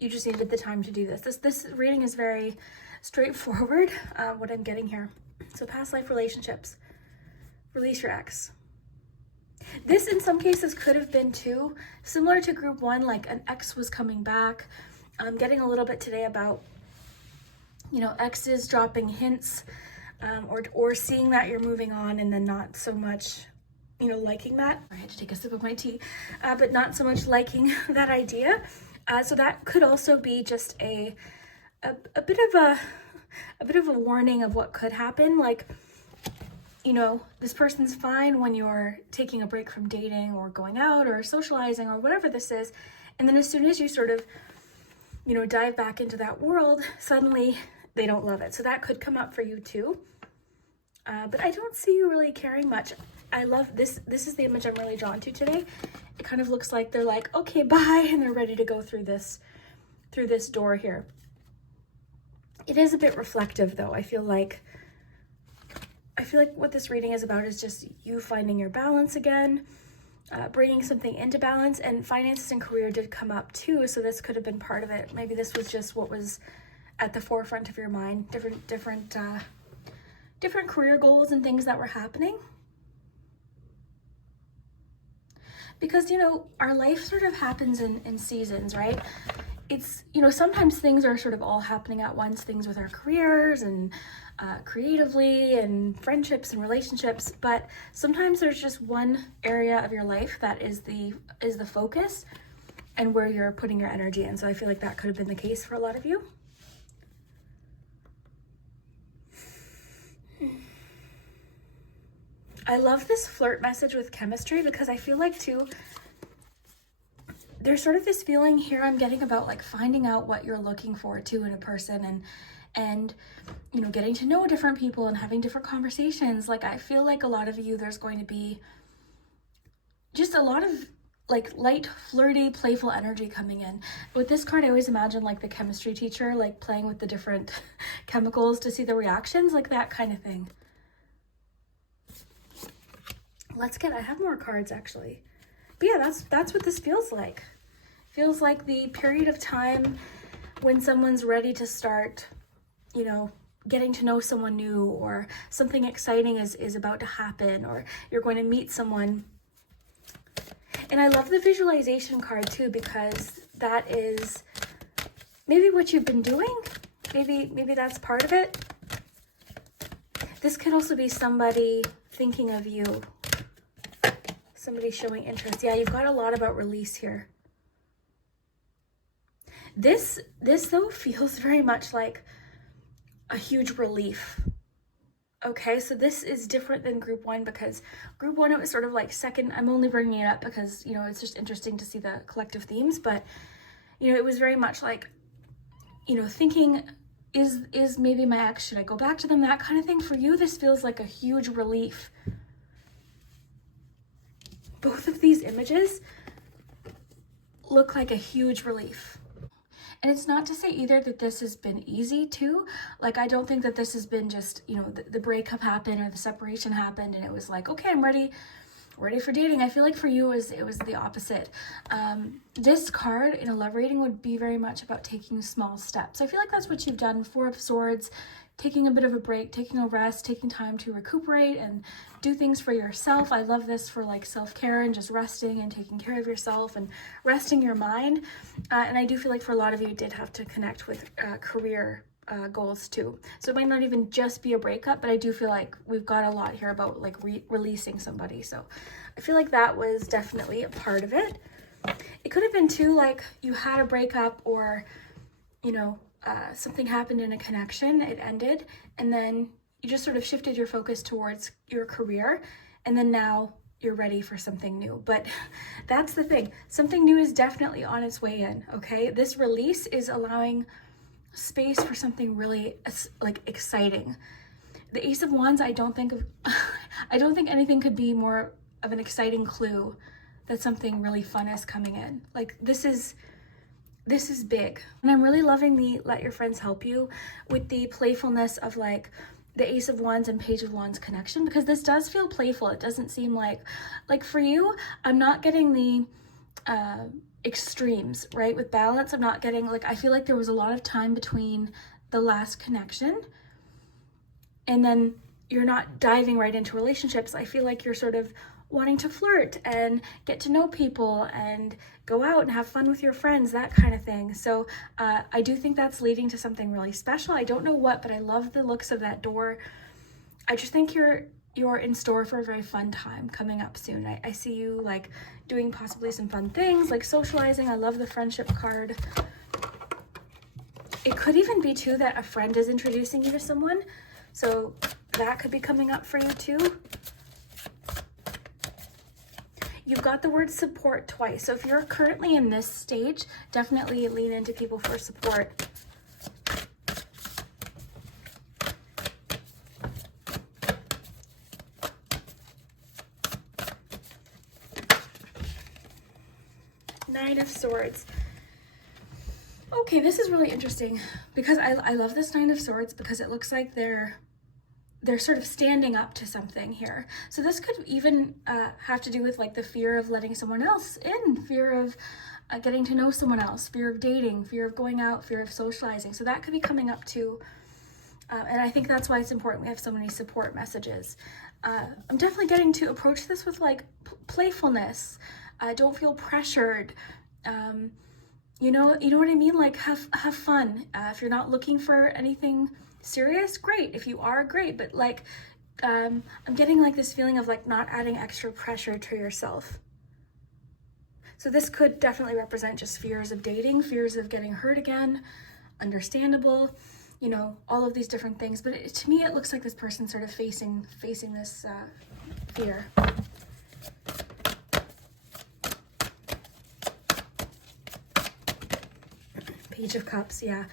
You just needed the time to do this. This reading is very straightforward, what I'm getting here. So past life relationships, release your ex. This in some cases could have been too, similar to group 1, like an ex was coming back. I'm getting a little bit today about, you know, exes dropping hints, or seeing that you're moving on and then not so much, you know, liking that. I had to take a sip of my tea, but not so much liking that idea. So that could also be just a bit of a warning of what could happen. Like, you know, this person's fine when you're taking a break from dating or going out or socializing or whatever this is. And then as soon as you sort of, you know, dive back into that world, suddenly they don't love it. So that could come up for you too. But I don't see you really caring much. I love this. This is the image I'm really drawn to today. It kind of looks like they're like, okay, bye. And they're ready to go through this door here. It is a bit reflective though. I feel like what this reading is about is just you finding your balance again, bringing something into balance. And finances and career did come up too, so this could have been part of it. Maybe this was just what was at the forefront of your mind, different career goals and things that were happening. Because, you know, our life sort of happens in seasons, right? It's, you know, sometimes things are sort of all happening at once, things with our careers and creatively and friendships and relationships, but sometimes there's just one area of your life that is the focus and where you're putting your energy in. So I feel like that could have been the case for a lot of you. I love this flirt message with chemistry, because I feel like too, there's sort of this feeling here I'm getting about like finding out what you're looking for too in a person, and you know, getting to know different people and having different conversations. Like I feel like a lot of you, there's going to be just a lot of like light, flirty, playful energy coming in. With this card, I always imagine like the chemistry teacher, like playing with the different chemicals to see the reactions, like that kind of thing. I have more cards actually. But yeah, that's what this feels like. Feels like the period of time when someone's ready to start, you know, getting to know someone new, or something exciting is about to happen, or you're going to meet someone. And I love the visualization card too, because that is maybe what you've been doing. Maybe that's part of it. This could also be somebody thinking of you. Somebody showing interest. Yeah, you've got a lot about release here. This though feels very much like a huge relief Okay, so this is different than group one, because group one, it was sort of like second. I'm only bringing it up because, you know, it's just interesting to see the collective themes, but, you know, it was very much like, you know, thinking, is maybe my ex, should I go back to them, that kind of thing. For you, this feels like a huge relief. Both of these images look like a huge relief. And it's not to say either that this has been easy too. Like, I don't think that this has been just, you know, the breakup happened or the separation happened and it was like, okay, I'm ready for dating. I feel like for you it was the opposite. This card in a love reading would be very much about taking small steps. I feel like that's what you've done. Four of Swords, taking a bit of a break, taking a rest, taking time to recuperate and do things for yourself. I love this for like self-care and just resting and taking care of yourself and resting your mind. And I do feel like for a lot of you, did have to connect with career goals too. So it might not even just be a breakup, but I do feel like we've got a lot here about like releasing somebody. So I feel like that was definitely a part of it. It could have been too, like you had a breakup or, you know, something happened in a connection, it ended, and then you just sort of shifted your focus towards your career, and then now you're ready for something new. But that's the thing. Something new is definitely on its way in, okay? This release is allowing space for something really like exciting. The Ace of Wands, I don't think anything could be more of an exciting clue that something really fun is coming in. Like this is big. And I'm really loving the let your friends help you with the playfulness of like the Ace of Wands and Page of Wands connection, because this does feel playful. It doesn't seem like for you, I'm not getting the extremes, right? With balance, I'm not getting like, I feel like there was a lot of time between the last connection and then you're not diving right into relationships. I feel like you're sort of wanting to flirt and get to know people and go out and have fun with your friends, that kind of thing. So I do think that's leading to something really special. I don't know what, but I love the looks of that door. I just think you're in store for a very fun time coming up soon. I see you like doing possibly some fun things like socializing. I love the friendship card. It could even be too that a friend is introducing you to someone. So that could be coming up for you too. You've got the word support twice. So if you're currently in this stage, definitely lean into people for support. Nine of Swords. Okay, this is really interesting because I love this Nine of Swords because it looks like they're sort of standing up to something here. So this could even have to do with like the fear of letting someone else in, fear of getting to know someone else, fear of dating, fear of going out, fear of socializing. So that could be coming up too. And I think that's why it's important we have so many support messages. I'm definitely getting to approach this with like playfulness. Don't feel pressured. You know what I mean? Like have fun. If you're not looking for anything serious, great. If you are, great. But like, I'm getting like this feeling of like not adding extra pressure to yourself. So this could definitely represent just fears of dating, fears of getting hurt again, understandable, you know, all of these different things. But to me, it looks like this person's sort of facing this fear. Page of Cups, yeah.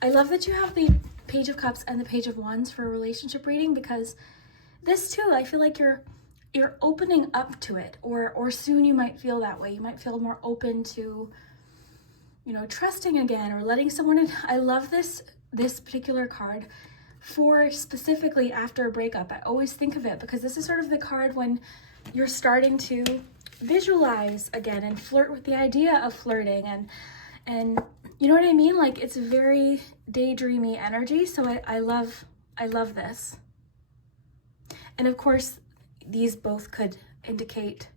I love that you have the Page of Cups and the Page of Wands for a relationship reading, because this too, I feel like you're opening up to it, or soon you might feel that way. You might feel more open to, you know, trusting again or letting someone in. I love this particular card for specifically after a breakup. I always think of it because this is sort of the card when you're starting to visualize again and flirt with the idea of flirting and you know what I mean? Like it's very daydreamy energy. So I love this. And of course, these both could indicate,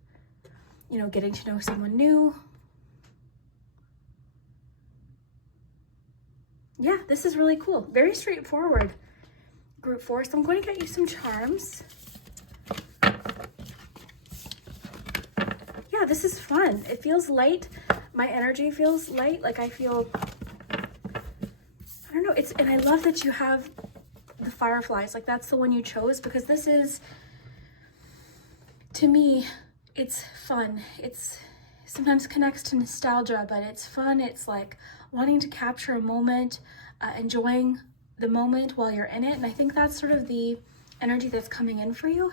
you know, getting to know someone new. Yeah, this is really cool. Very straightforward. Group 4. So I'm going to get you some charms. Yeah, this is fun. It feels light. My energy feels light. Like I feel, I don't know. And I love that you have the fireflies, like that's the one you chose, because this is, to me, it's fun. It's sometimes connects to nostalgia, but it's fun. It's like wanting to capture a moment, enjoying the moment while you're in it. And I think that's sort of the energy that's coming in for you.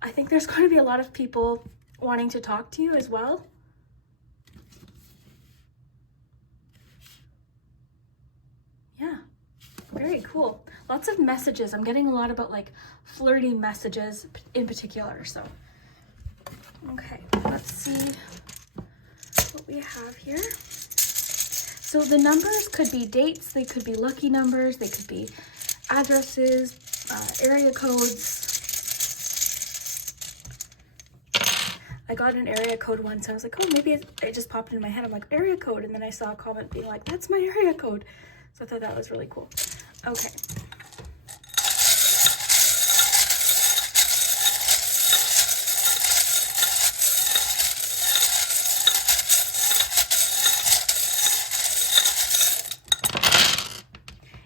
I think there's going to be a lot of people wanting to talk to you as well. Yeah, very cool. Lots of messages. I'm getting a lot about like flirty messages in particular. So, okay, let's see what we have here. So the numbers could be dates, they could be lucky numbers, they could be addresses, area codes. I got an area code once. I was like, oh, maybe it just popped in my head. I'm like, area code. And then I saw a comment being like, that's my area code. So I thought that was really cool. Okay.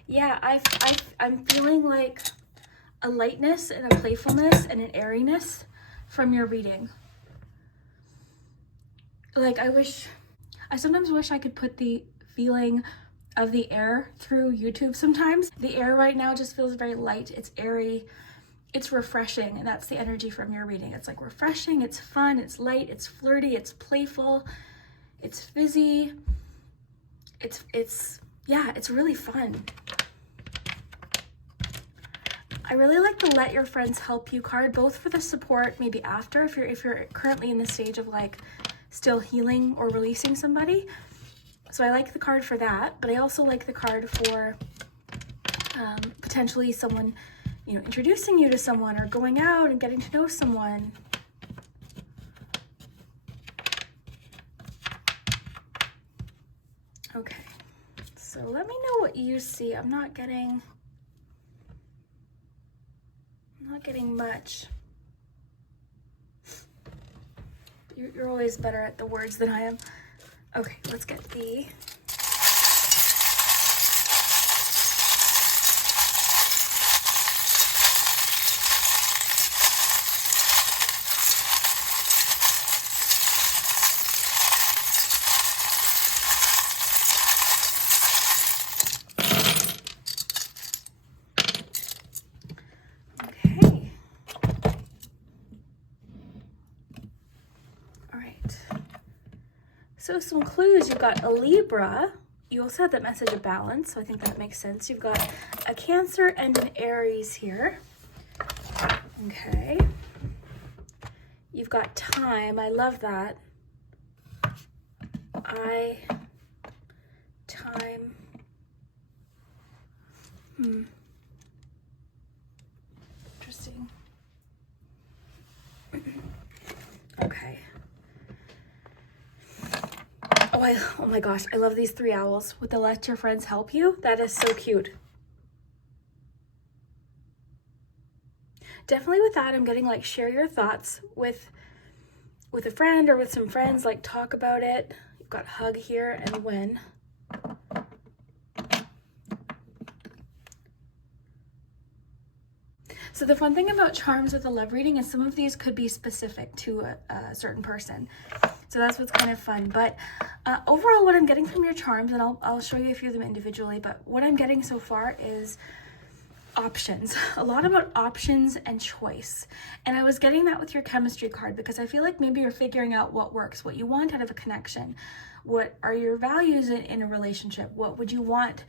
Yeah, I'm feeling like a lightness and a playfulness and an airiness from your reading. Like I sometimes wish I could put the feeling of the air through YouTube sometimes. The air right now just feels very light, it's airy, it's refreshing, and that's the energy from your reading. It's like refreshing, it's fun, it's light, it's flirty, it's playful, it's fizzy, yeah, it's really fun. I really like the Let Your Friends Help You card, both for the support maybe after, if you're currently in the stage of like still healing or releasing somebody. So I like the card for that, but I also like the card for potentially someone, you know, introducing you to someone or going out and getting to know someone. Okay, so let me know what you see. I'm not getting much. You're always better at the words than I am. Okay, let's get the So some clues, you've got a Libra. You also had that message of balance, so I think that makes sense. You've got a Cancer and an Aries here. Okay. You've got time. I love that. Time. Interesting. Okay. Oh my gosh, I love these 3 owls with the Let Your Friends Help You. That is so cute. Definitely with that, I'm getting like share your thoughts with a friend or with some friends, like talk about it. You've got hug here and when. So the fun thing about charms with a love reading is some of these could be specific to a certain person. So that's what's kind of fun. But overall, what I'm getting from your charms, and I'll show you a few of them individually, but what I'm getting so far is options. A lot about options and choice. And I was getting that with your chemistry card because I feel like maybe you're figuring out what works, what you want out of a connection. What are your values in a relationship? What would you want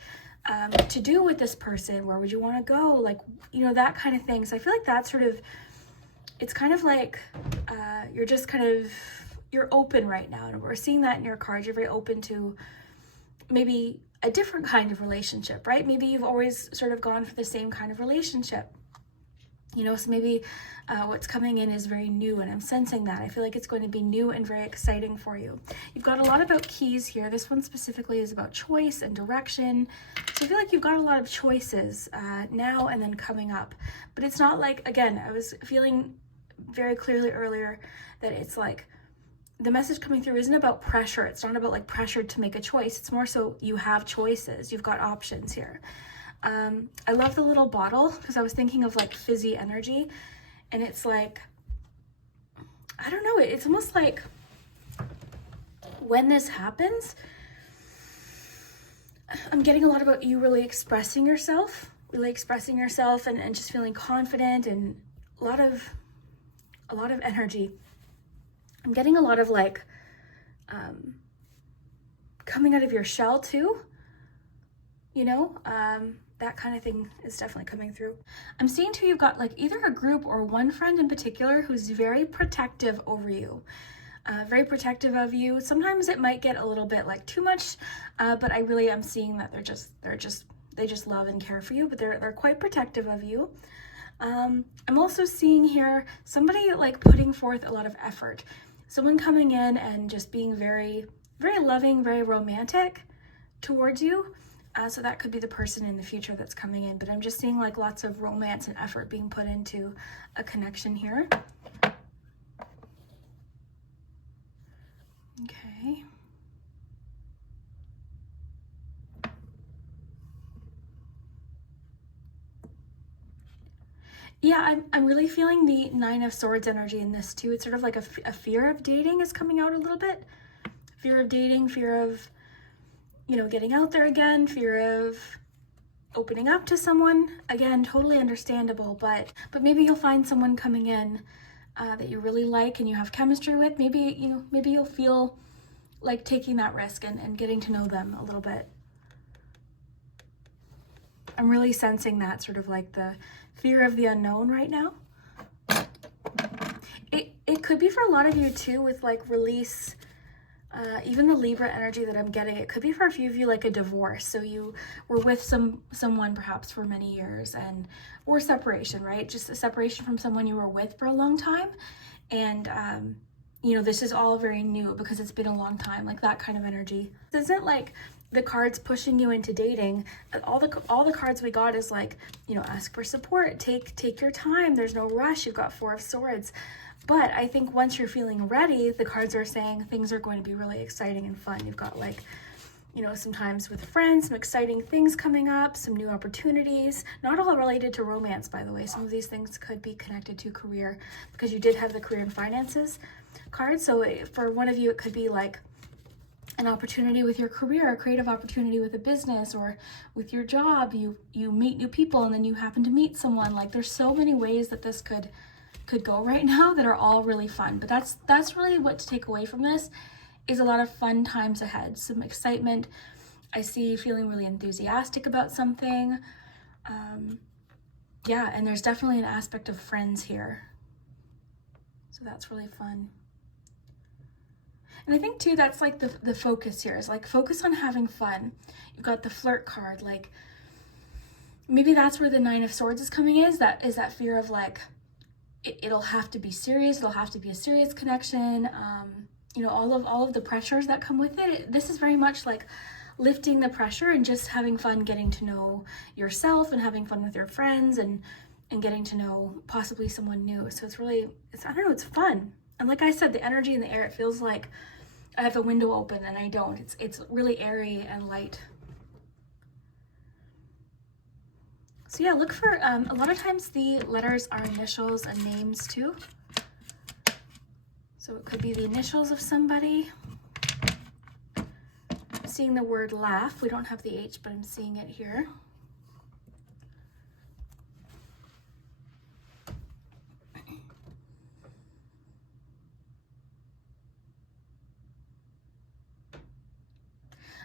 to do with this person? Where would you want to go? Like, you know, that kind of thing. So I feel like that's sort of, it's kind of like you're just kind of, you're open right now. And we're seeing that in your cards. You're very open to maybe a different kind of relationship, right? Maybe you've always sort of gone for the same kind of relationship. You know, so maybe what's coming in is very new, and I'm sensing that. I feel like it's going to be new and very exciting for you. You've got a lot about keys here. This one specifically is about choice and direction. So I feel like you've got a lot of choices now and then coming up. But it's not like, again, I was feeling very clearly earlier that it's like, the message coming through isn't about pressure. It's not about like pressure to make a choice. It's more so you have choices. You've got options here. I love the little bottle because I was thinking of like fizzy energy, and it's like, I don't know, it's almost like when this happens, I'm getting a lot about you really expressing yourself and just feeling confident, and a lot of energy. I'm getting a lot of like coming out of your shell too, you know, that kind of thing is definitely coming through. I'm seeing too, you've got like either a group or one friend in particular who's very protective over you, very protective of you. Sometimes it might get a little bit like too much, but I really am seeing that they just love and care for you, but they're quite protective of you. I'm also seeing here somebody like putting forth a lot of effort, someone coming in and just being very, very loving, very romantic towards you. So that could be the person in the future that's coming in, but I'm just seeing like lots of romance and effort being put into a connection here. Okay. Yeah, I'm really feeling the Nine of Swords energy in this too. It's sort of like a fear of dating is coming out a little bit. Fear of dating, fear of, you know, getting out there again, fear of opening up to someone. Again, totally understandable, but maybe you'll find someone coming in that you really like and you have chemistry with. Maybe, you know, maybe you'll feel like taking that risk and getting to know them a little bit. I'm really sensing that sort of like the fear of the unknown right now. It could be for a lot of you too with like release. Even the Libra energy that I'm getting, it could be for a few of you like a divorce. So you were with someone perhaps for many years, or separation, right? Just a separation from someone you were with for a long time. And, you know, this is all very new because it's been a long time, like that kind of energy. This isn't like the cards pushing you into dating. All the cards we got is like, you know, ask for support, take your time. There's no rush. You've got Four of Swords. But I think once you're feeling ready, the cards are saying things are going to be really exciting and fun. You've got like, you know, sometimes with friends, some exciting things coming up, some new opportunities, not all related to romance, by the way. Some of these things could be connected to career because you did have the career and finances card. So for one of you, it could be like an opportunity with your career, a creative opportunity with a business or with your job. You meet new people and then you happen to meet someone. Like there's so many ways that this could go right now that are all really fun. But that's really what to take away from this, is a lot of fun times ahead, some excitement. I see you feeling really enthusiastic about something. Yeah, and there's definitely an aspect of friends here. So that's really fun. And I think too, that's like the focus here is like focus on having fun. You've got the flirt card, like maybe that's where the Nine of Swords is coming in, is that fear of like, it'll have to be serious. It'll have to be a serious connection. You know, all of the pressures that come with it. This is very much like lifting the pressure and just having fun, getting to know yourself and having fun with your friends and getting to know possibly someone new. So I don't know, it's fun. And like I said, the energy in the air, it feels like I have a window open and I don't. It's really airy and light. So yeah, look for, a lot of times the letters are initials and names too. So it could be the initials of somebody. I'm seeing the word laugh. We don't have the H, but I'm seeing it here.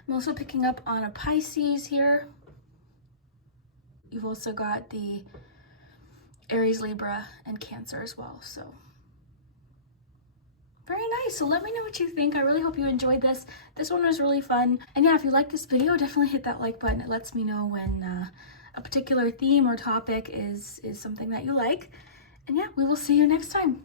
I'm also picking up on a Pisces here. You've also got the Aries, Libra, and Cancer as well. So very nice. So let me know what you think. I really hope you enjoyed this. This one was really fun. And yeah, if you like this video, definitely hit that like button. It lets me know when a particular theme or topic is something that you like. And yeah, we will see you next time.